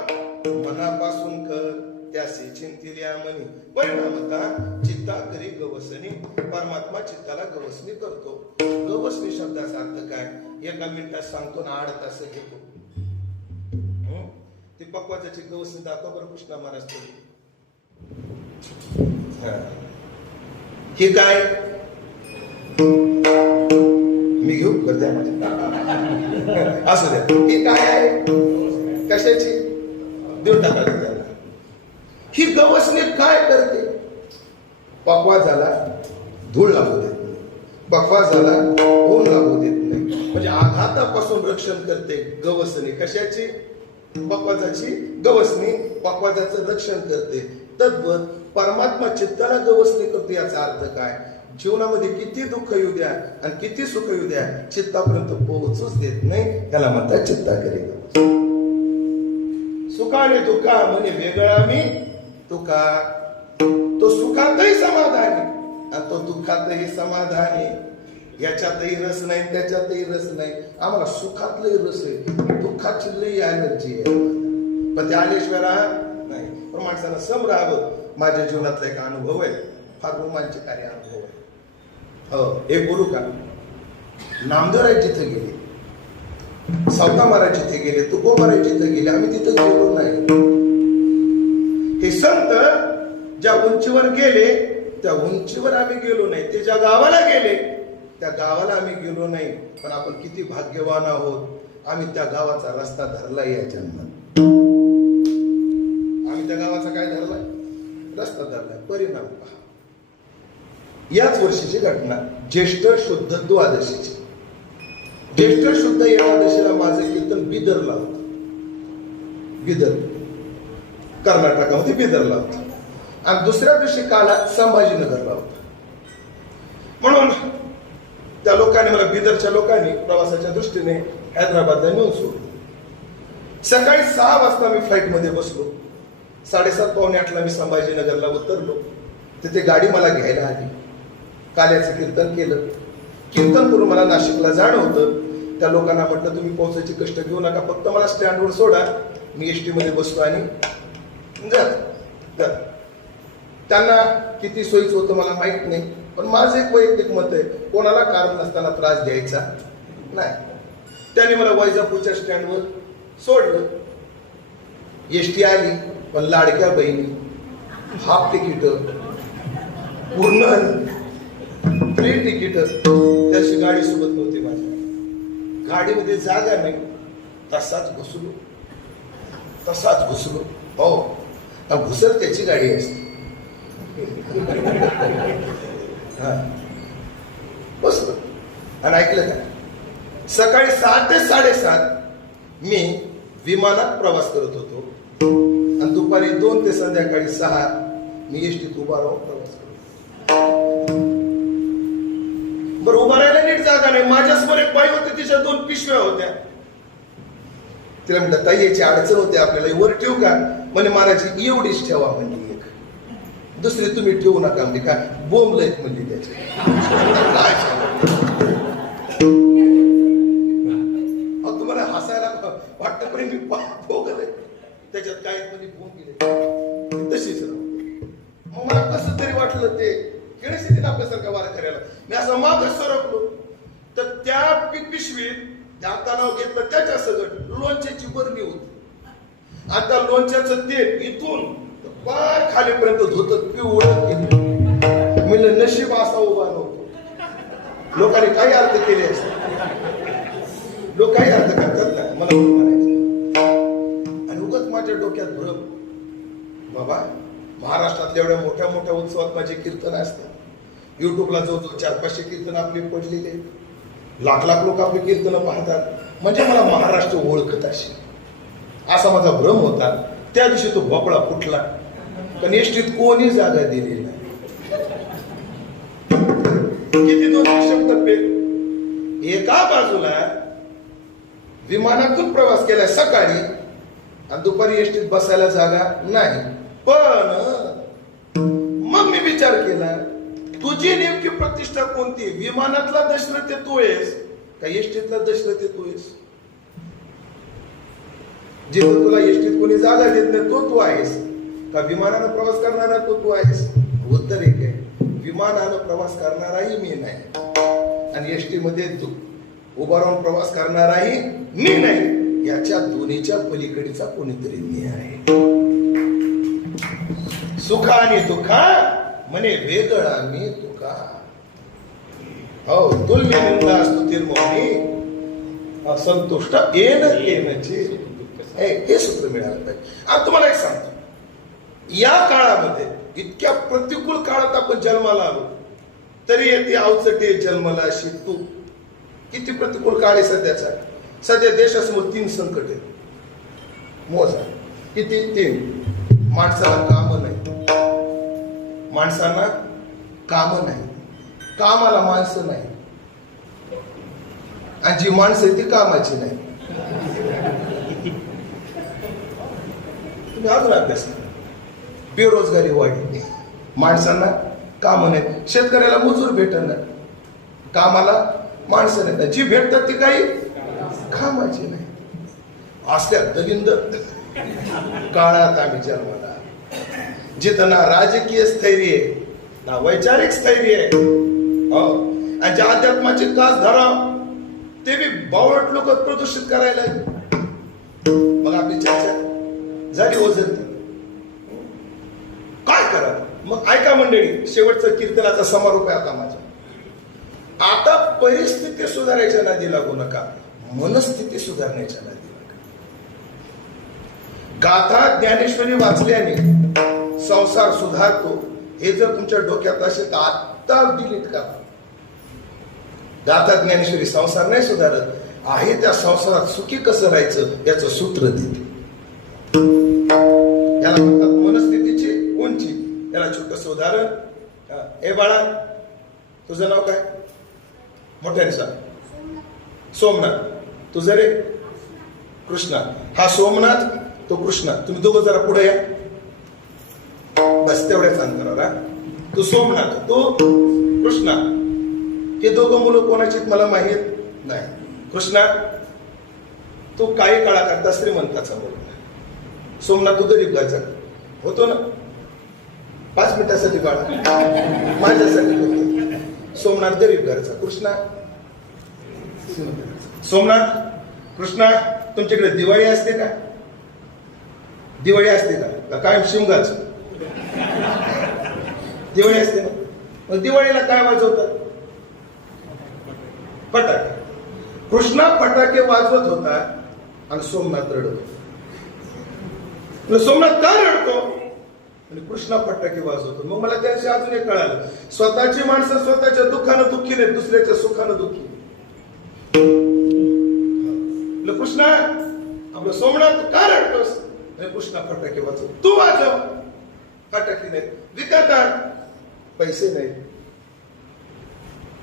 मनापासून कर त्यासे चिंतिल्या मनी परिणामता चित्ता करी गवसनी परमात्मा चित्ताला गवसनी करतो. गवसनी शब्दाचा अर्थ काय एका मिनिटात सांगतो ना 8 तास घेतो. ती पक्वाची गवसनी दाखव बरं कृष्णा महाराज हे काय मी घेऊ करते असू द्या हे काय आहे कशाची देऊ टाका. ही गवसणी काय करते पक्वा झाला धूळ लागू देत नाही बकवा झाला ऊन लागू देत नाही म्हणजे आघातापासून रक्षण करते गवसणी कशाची पक्वाजाची गवसणी पक्वाजाचं रक्षण करते. तद्वत परमात्मा चित्ताला गवसणी करतो याचा अर्थ काय जीवनामध्ये किती दुःख येऊ द्या आणि किती सुख येऊ द्या चित्तापर्यंत पोहोचूच देत नाही त्याला म्हणतात चित्ता करी सुखाने दुःखा म्हणे वेगळा मी तुका तो सुखातही समाधानी आणि तो दुःखातही समाधानी याच्यातही रस नाही त्याच्यातही रस नाही. आम्हाला सुखातलंही रस आहे दुःखाची लई एनर्जी आहे पण ते आल्याशिवाय नाही. पण माणसाला सम राहावं माझ्या जीवनातला एक अनुभव आहे फार रोमांचकारी अनुभव आहे. हो एक बोलू का नामदेवराय जिथे गेले सावता महाराज जिथे गेले तुकोबा महाराज जिथे गेले आम्ही तिथे गेलो नाही. हे संत ज्या उंचीवर गेले त्या उंचीवर आम्ही गेलो नाही ते ज्या गावाला गेले त्या गावाला आम्ही गेलो नाही. पण आपण किती भाग्यवान आहोत आम्ही त्या गावाचा रस्ता धरला या जन्मात. आम्ही त्या गावाचा काय धरलाय रस्ता धरलाय. परिणाम पहा याच वर्षीची घटना ज्येष्ठ शुद्ध द्वादशीची. ज्येष्ठ शुद्ध एकादशीला माझं कीर्तन बिदरला होतं. बिदर कर्नाटकामध्ये बिदरला होता आणि दुसऱ्या दिवशी काला संभाजीनगरला होता. म्हणून त्या लोकांनी मला बिदरच्या लोकांनी प्रवासाच्या दृष्टीने हैदराबादला नेऊन सोडलं. सकाळी 6 वाजता मी फ्लाईट मध्ये बसलो 7:30 पावणे 8ला मी संभाजीनगरला उतरलो. तिथे गाडी मला घ्यायला आली. काल्याचं कीर्तन केलं. कीर्तन करून मला नाशिकला जाणं होतं. त्या लोकांना म्हटलं तुम्ही पोहोचायचे कष्ट घेऊ नका फक्त मला स्टँडवर सोडा मी एसटी मध्ये बसतो आणि त्यांना किती सोयीचं होतं मला माहित नाही पण माझं एक वैयक्तिक मत आहे कोणाला कारण नसताना त्रास द्यायचा नाही. त्यांनी मला वैजापूरच्या स्टँडवर सोडलं. एसटी आली पण लाडक्या बहिणी हाफ तिकीट पूर्ण फ्री तिकीट त्याची गाडी सोबत नव्हती. माझ्या गाडीमध्ये जागा नाही. तसाच घुसलो हो घुसर त्याची गाडी असते. बसलो आणि ऐकलं का सकाळी 7 ते 7:30 मी विमानात प्रवास करत होतो आणि दुपारी 2 ते संध्याकाळी 6 मी एसटीत उभा राहून प्रवास करतो. बरं उभा राहायला नीट जागा नाही. माझ्यासमोर एक बाई होती तिच्या 2 पिशव्या होत्या. तिला म्हटलं ताई याची अडचण होते आपल्याला वर ठेवू का म्हणे महाराजी एवढीच ठेवा म्हणजे एक दुसरी तुम्ही ठेवू नका म्हणजे काय बोंबलय म्हणजे त्याचे तुम्हाला हसायला आतापर्यंत मी भोगले त्याच्यात काय मध्ये फोन केले तशीच मग मला कसं तरी वाटलं ते खेळस्थितीत आपल्यासारख्या वारा करायला मी असं मागच सरकलो तर त्या पिशवीत त्या नाव घेतलं त्याच्या सगळं लोणच्याची बरणी होती आता लोणच्याचं तेल इथून पार खालीपर्यंत धुत पिवळं केलं म्हणलं नशीब असा उभा नव्हतो लोकांनी काही अर्थ केले असते लोक काही अर्थ करतात ना मला म्हणायचं आणि उगाच माझ्या डोक्यात भरम बाबा महाराष्ट्रात एवढ्या मोठ्या मोठ्या उत्सवात माझे कीर्तन असतात युट्यूबला जो 400-500 कीर्तन आपली पडलेले लाख लाख लोक आपली कीर्तन पाहतात म्हणजे मला महाराष्ट्र ओळखत असेल असा माझा भ्रम होता त्या दिवशी तो भोपळा फुटला पण एसटीत कोणी जागा दिली नाही किती 2 टप्पे एका बाजूला विमानातून प्रवास केला सकाळी आणि दुपारी एसटीत बसायला जागा नाही पण मग मी विचार केला तुझी नेमकी प्रतिष्ठा कोणती विमानातला दशरथ तू आहेस का एसटीतला दशरथ तू आहेस जिथं तुला एसटीत कोणी जागा देत नाही तो तू आहेस का विमानानं प्रवास करणारा तो आहेस उत्तर एक आहे विमानानं प्रवास करणाराही मी नाही आणि एसटी मध्ये तू उभा राहून प्रवास करणाराही मी नाही याच्या दोन्हीच्या पलीकडीचा कोणीतरी मी आहे सुखा आणि दुःखा म्हणे वेगळा मी तुका हो तुल्य निंदा स्तुतिर्मौनी संतुष्ट येन येनची हे सूत्र मिळालं पाहिजे आता तुम्हाला एक सांगतो या काळामध्ये इतक्या प्रतिकूल काळात आपण जन्माला आलो तरी येते अवचटे जन्मला अशी तू किती प्रतिकूल काळ आहे सध्याचा सध्या देशासमोर 3 संकट आहेत मोजा किती 3 माणसाला काम नाही माणसांना काम नाही कामाला माणसं नाही आणि जी माणसं आहे ती कामाची नाही तुम्ही अजून अभ्यास करा बेरोजगारी वाढली माणसांना काम नाही शेतकऱ्याला मजूर भेटत नाही कामाला माणसं नाही जी भेटतात ती काही कामाची नाही असल्या दलिंद काळात आम्ही जन्माला जिथं ना राजकीय स्थैर्य आहे ना वैचारिक स्थैर्य आहे हो आणि ज्या अध्यात्माची कास धरा ते बी बावळट लोक प्रदूषित करायला मग आपली चर्चा झाली ओझरती काय करा मग ऐका मंडळी शेवटचं कीर्तनाचा समारोप आहे आता माझा आता परिस्थिती सुधारायच्या नादी लागू नका मनस्थिती सुधारण्याच्या नादी लागू गाथा ज्ञानेश्वरी वाचल्याने संसार सुधारतो हे जर तुमच्या डोक्यात असेल तर आत्ता डिलीट करा गाथा ज्ञानेश्वरी संसार नाही सुधारत आहे त्या संसारात सुखी कसं राहायचं याचं सूत्र देते याला म्हणतात मनस्थितीची उंची याला छोटस उदाहरण ए बाळा तुझं नाव काय मोठ्याने सांग सोमनाथ तुझं रे कृष्णा हा सोमनाथ तो कृष्णा तुम्ही दोघं जरा पुढे या बस तेवढ्याच अंतरावर तू सोमनाथ तो कृष्णा हे दोघं मुलं कोणाची मला माहीत नाही कृष्णा तो काही काळाकरता श्रीमंताचा मुलगा सोमनाथ तू गरीब घरचा होतो ना 5 मिनिटासाठी बाळा माझ्यासाठी होतो सोमनाथ गरीब घरचा कृष्णा सोमनाथ कृष्णा तुमच्याकडे दिवाळी असते का दिवाळी असते का कायम शिमगाच दिवाळी असते ना मग दिवाळीला काय वाजवतात फटाके कृष्णा फटाके वाजवत होता आणि सोमनाथ रडत सोमनाथ का रडतो आणि कृष्णा फटाके वाजवतो मग मला त्याशी अजून एक कळालं स्वतःची माणसं स्वतःच्या दुःखानं दुःखी नाही दुसऱ्याच्या सुखानं दुःखी कृष्णा आपलं सोमनाथ का रडतोस कृष्णा फटाके वाजव तू वाजव फटाके नाही विकतात पैसे नाही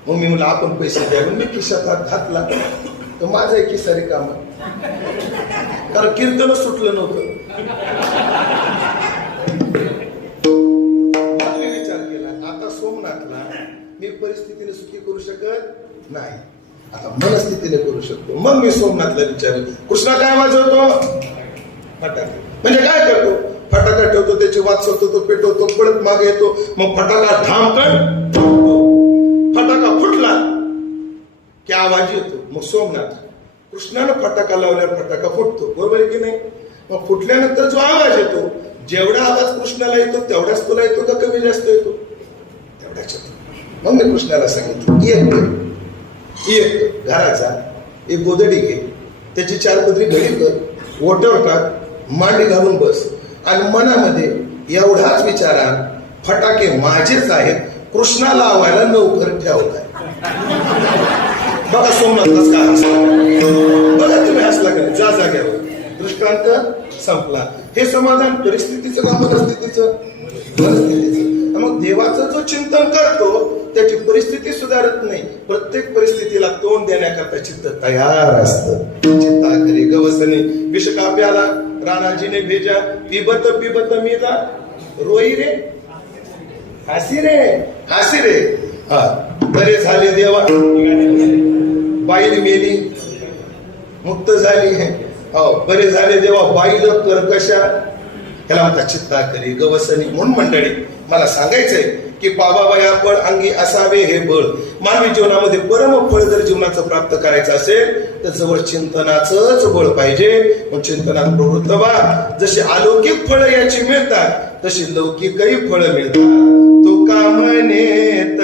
मग मी म्हणलं आपण पैसे द्या मी खिशात हात घातला तर माझा एक किस्सा रिकामा कारण कीर्तन सुटलं नव्हतं मी विचार केला आता सोमनाथला मी परिस्थितीने सुखी करू शकत नाही आता मनस्थितीने करू शकतो. मग मी सोमनाथला विचारेल, कृष्णा काय वाजवतो? फटाका. म्हणजे काय करतो? फटाका ठेवतो, त्याची वाट सोडतो, तो पेटवतो, परत मागे येतो, मग फटाका ढामकन फटाका फुटला की आवाज येतो. मग सोमनाथ, कृष्णानं फटाका लावल्यावर फटाका फुटतो, बरोबर आहे की नाही? मग फुटल्यानंतर जो आवाज येतो, जेवढा आवाज कृष्णाला येतो तेवढाच तुला येतो का कमी जास्त येतो? तेवढाच येतो. मग मी कृष्णाला सांगितलं, एक घराचा एक गोदडी घे, त्याची 4 पदरी घडी कर, ओट्यावर टाक, मांडी घालून बस आणि मनामध्ये एवढाच विचार आण, फटाके माझेच आहेत, कृष्णाला लावायला लवकर ठेवलाय. बघा सोमनाथलाच काय हसला, बघा तुम्ही हसला का? जा जाग्यावर. दृष्टांत संपला. हे समाधान परिस्थितीचं का मनस्थितीचं? मनस्थितीचं. मग देवाचं जो चिंतन करतो त्याची परिस्थिती सुधारत नाही. प्रत्येक परिस्थितीला तोंड देण्याकरता चित्त तयार असतं. चित्ता करी गवसनी विष काप्याला राणाजीने भेजा, पिबत पिबत मीला रोई रे हासी रे. हा, बरे झाले देवा, बाईल मेली मुक्त झाली. हो, बरे झाले देवा, बाईल कर्कशा. ह्याला म्हणतात चित्ता करी गवसनी. म्हणून मंडळी मला सांगायचंय की बाबाबाया फळ अंगी असावे हे बळ. मानवी जीवनामध्ये परम फळ जर जीवनाचं प्राप्त करायचं असेल तर जवळ चिंतनाचंच बळ पाहिजे. मग चिंतनात प्रवृत्त व्हा. जशी अलौकिक फळं याची मिळतात तशी लौकिकही फळं मिळतात. तो का म्हणेत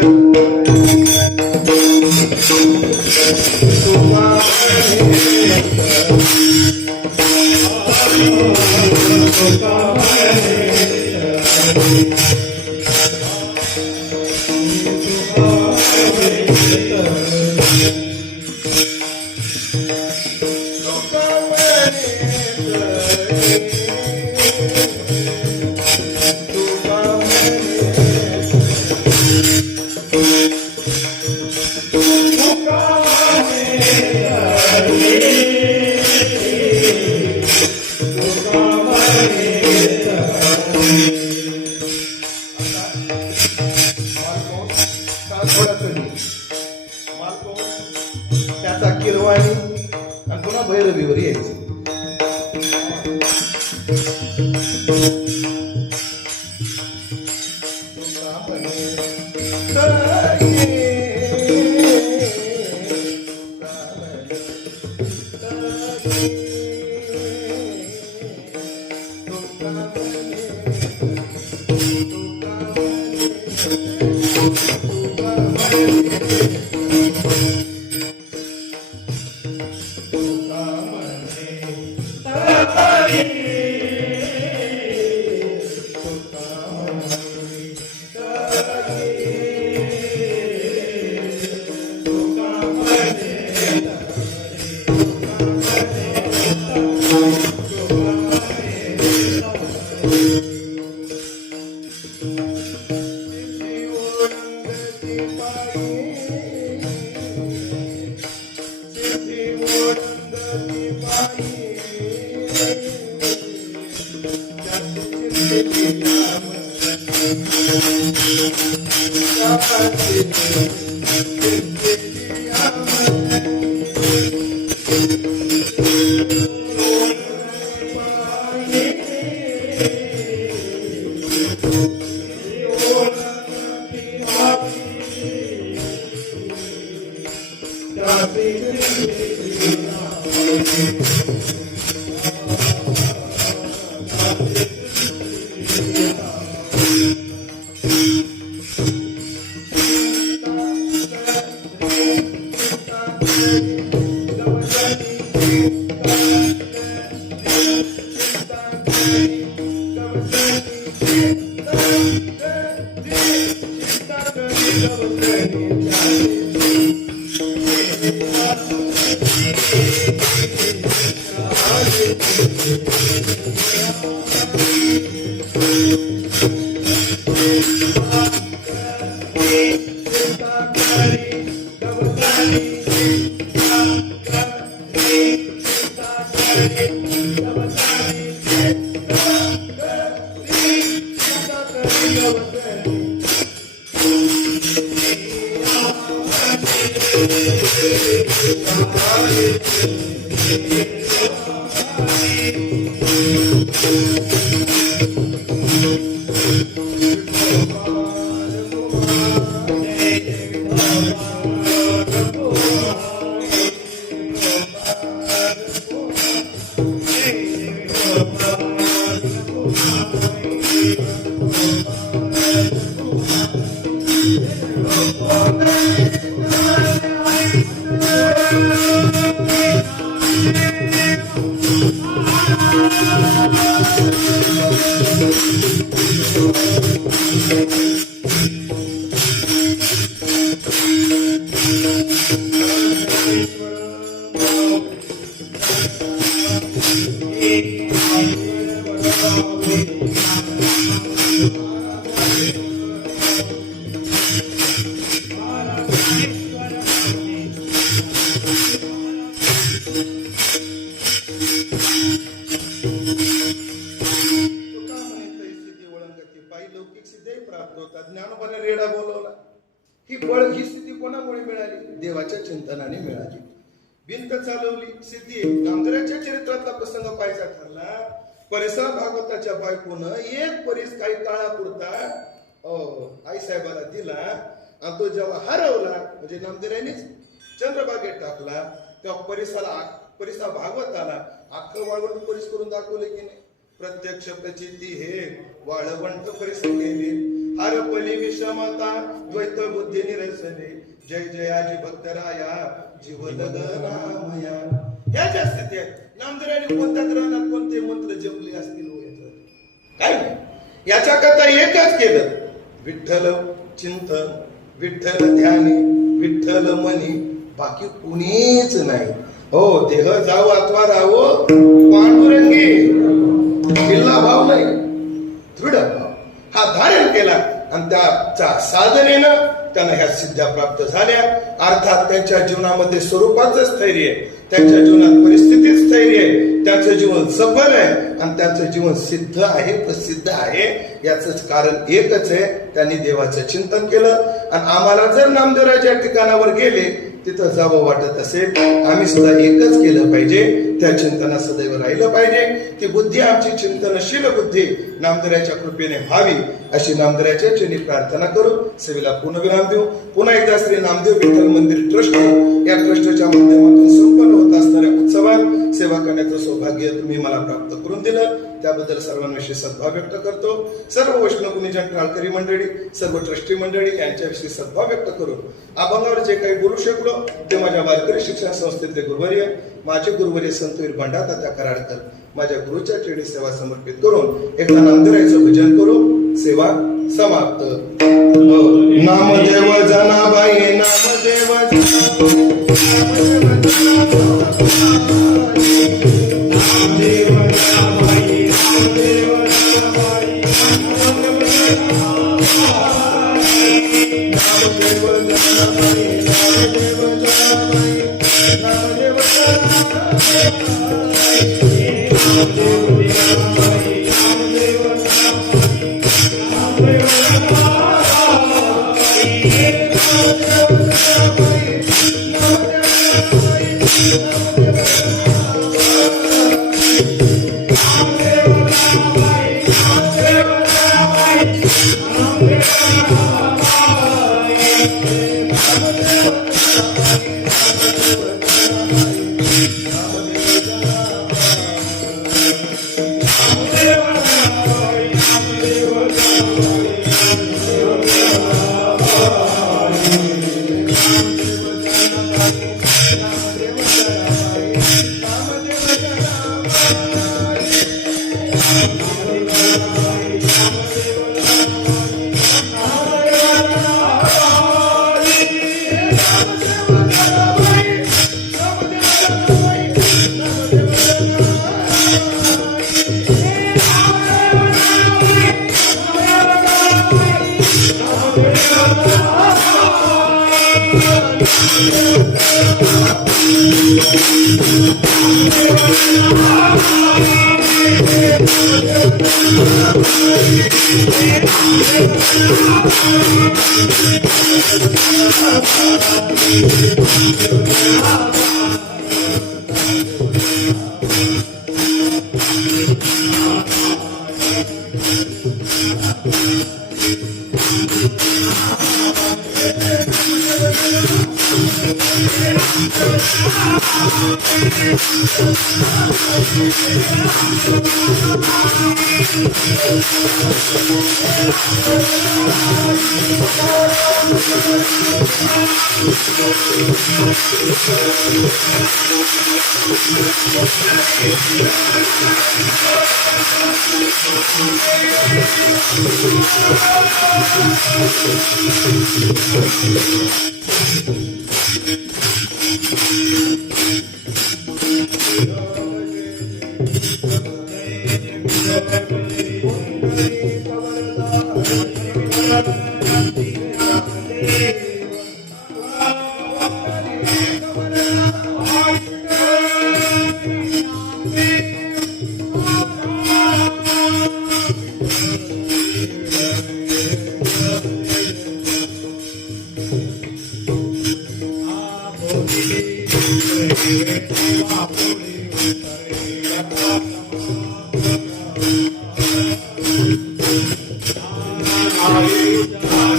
त्याचा किरवाणी आणि पुन्हा भैरवीवर यायचं. Thank you. ज्ञानोबाने रेडा बोलवला. ही स्थिती कोणामुळे मिळाली? देवाच्या चिंतनाने मिळाली. भिंत चालवली, सिद्धी. नामदेवाच्या चरित्रातला प्रसंग पाहायचा ठरला. परिसर भागवताच्या बायकोनं एक परिस काही काळापुरता आई साहेबाला दिला आणि तो जेव्हा हरवला, म्हणजे नामदेवानेच चंद्रबागेत टाकला, तेव्हा परिसा भागवताला अख्खं वाळवंट परिस करून दाखवले की नाही. प्रत्यक्ष प्रचिती हे वाळवंट परिस केले. हरपली विषमता द्वैत बुद्धी निरसले. जय जयाजी भक्तराया जीव रामया. याच्या स्थिती आहेत. नामदेवाने कोणत्या ग्रहात कोणते मंत्र जपले असतील काय नाही. याच्या करता एकच केलं, विठ्ठल चिंतन, विठ्ठल ध्यानी, विठ्ठल मनी, बाकी कुणीच नाही. हो, देह जावो अथवा राहो पांडुरंगी. किल्ला भाव नाही, दृढ भाव हा धारण केला आणि त्याच्या साधनेनं त्यांना ह्या सिद्ध्या प्राप्त झाल्या. अर्थात त्यांच्या जीवनामध्ये स्वरूपाचं स्थैर्य, त्यांच्या जीवनात परिस्थितीत स्थैर्य आहे, त्यांचं जीवन सफल आहे आणि त्यांचं जीवन सिद्ध आहे, प्रसिद्ध आहे. याच कारण एकच आहे, त्यांनी देवाचं चिंतन केलं. आणि आम्हाला जर नामदेवाच्या ठिकाणावर गेले तिथं जावं वाटत असेल, आम्ही सुद्धा एकच केलं पाहिजे, त्या चिंतना सदैव राहिलं पाहिजे. ती बुद्धी आमची चिंतनशील बुद्धी नामदेवाच्या कृपेने व्हावी अशी नामदेवाच्या चरणी प्रार्थना करू. सेवेला पूर्णविराम देऊ. पुन्हा एकदा श्री नामदेव विठ्ठल मंदिर ट्रस्ट या ट्रस्टच्या माध्यमातून संपन्न होत असणाऱ्या उत्सवात सेवा करण्याचं सौभाग्य तुम्ही मला प्राप्त करून दिलं, त्याबद्दल सर्वांविषयी सद्भाव व्यक्त करतो. सर्व वैष्णव गुणीजन टाळकरी मंडळी, सर्व ट्रस्टी मंडळी यांच्याविषयी सद्भाव व्यक्त करून अभंगावर जे काही बोलू शकलो ते माझ्या वारकरी शिक्षण संस्थेतले गुरुवर्य, माझे गुरुवर्य संतवीर भंडारतात्या कराडकर, माझ्या गुरुच्या चरणी सेवा समर्पित करून एकदा नामदेवाचं भजन करू. सेवा समाप्त. नामदेव जनाबाई, नामदेव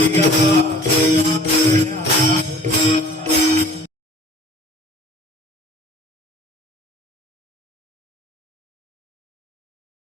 Hallelujah.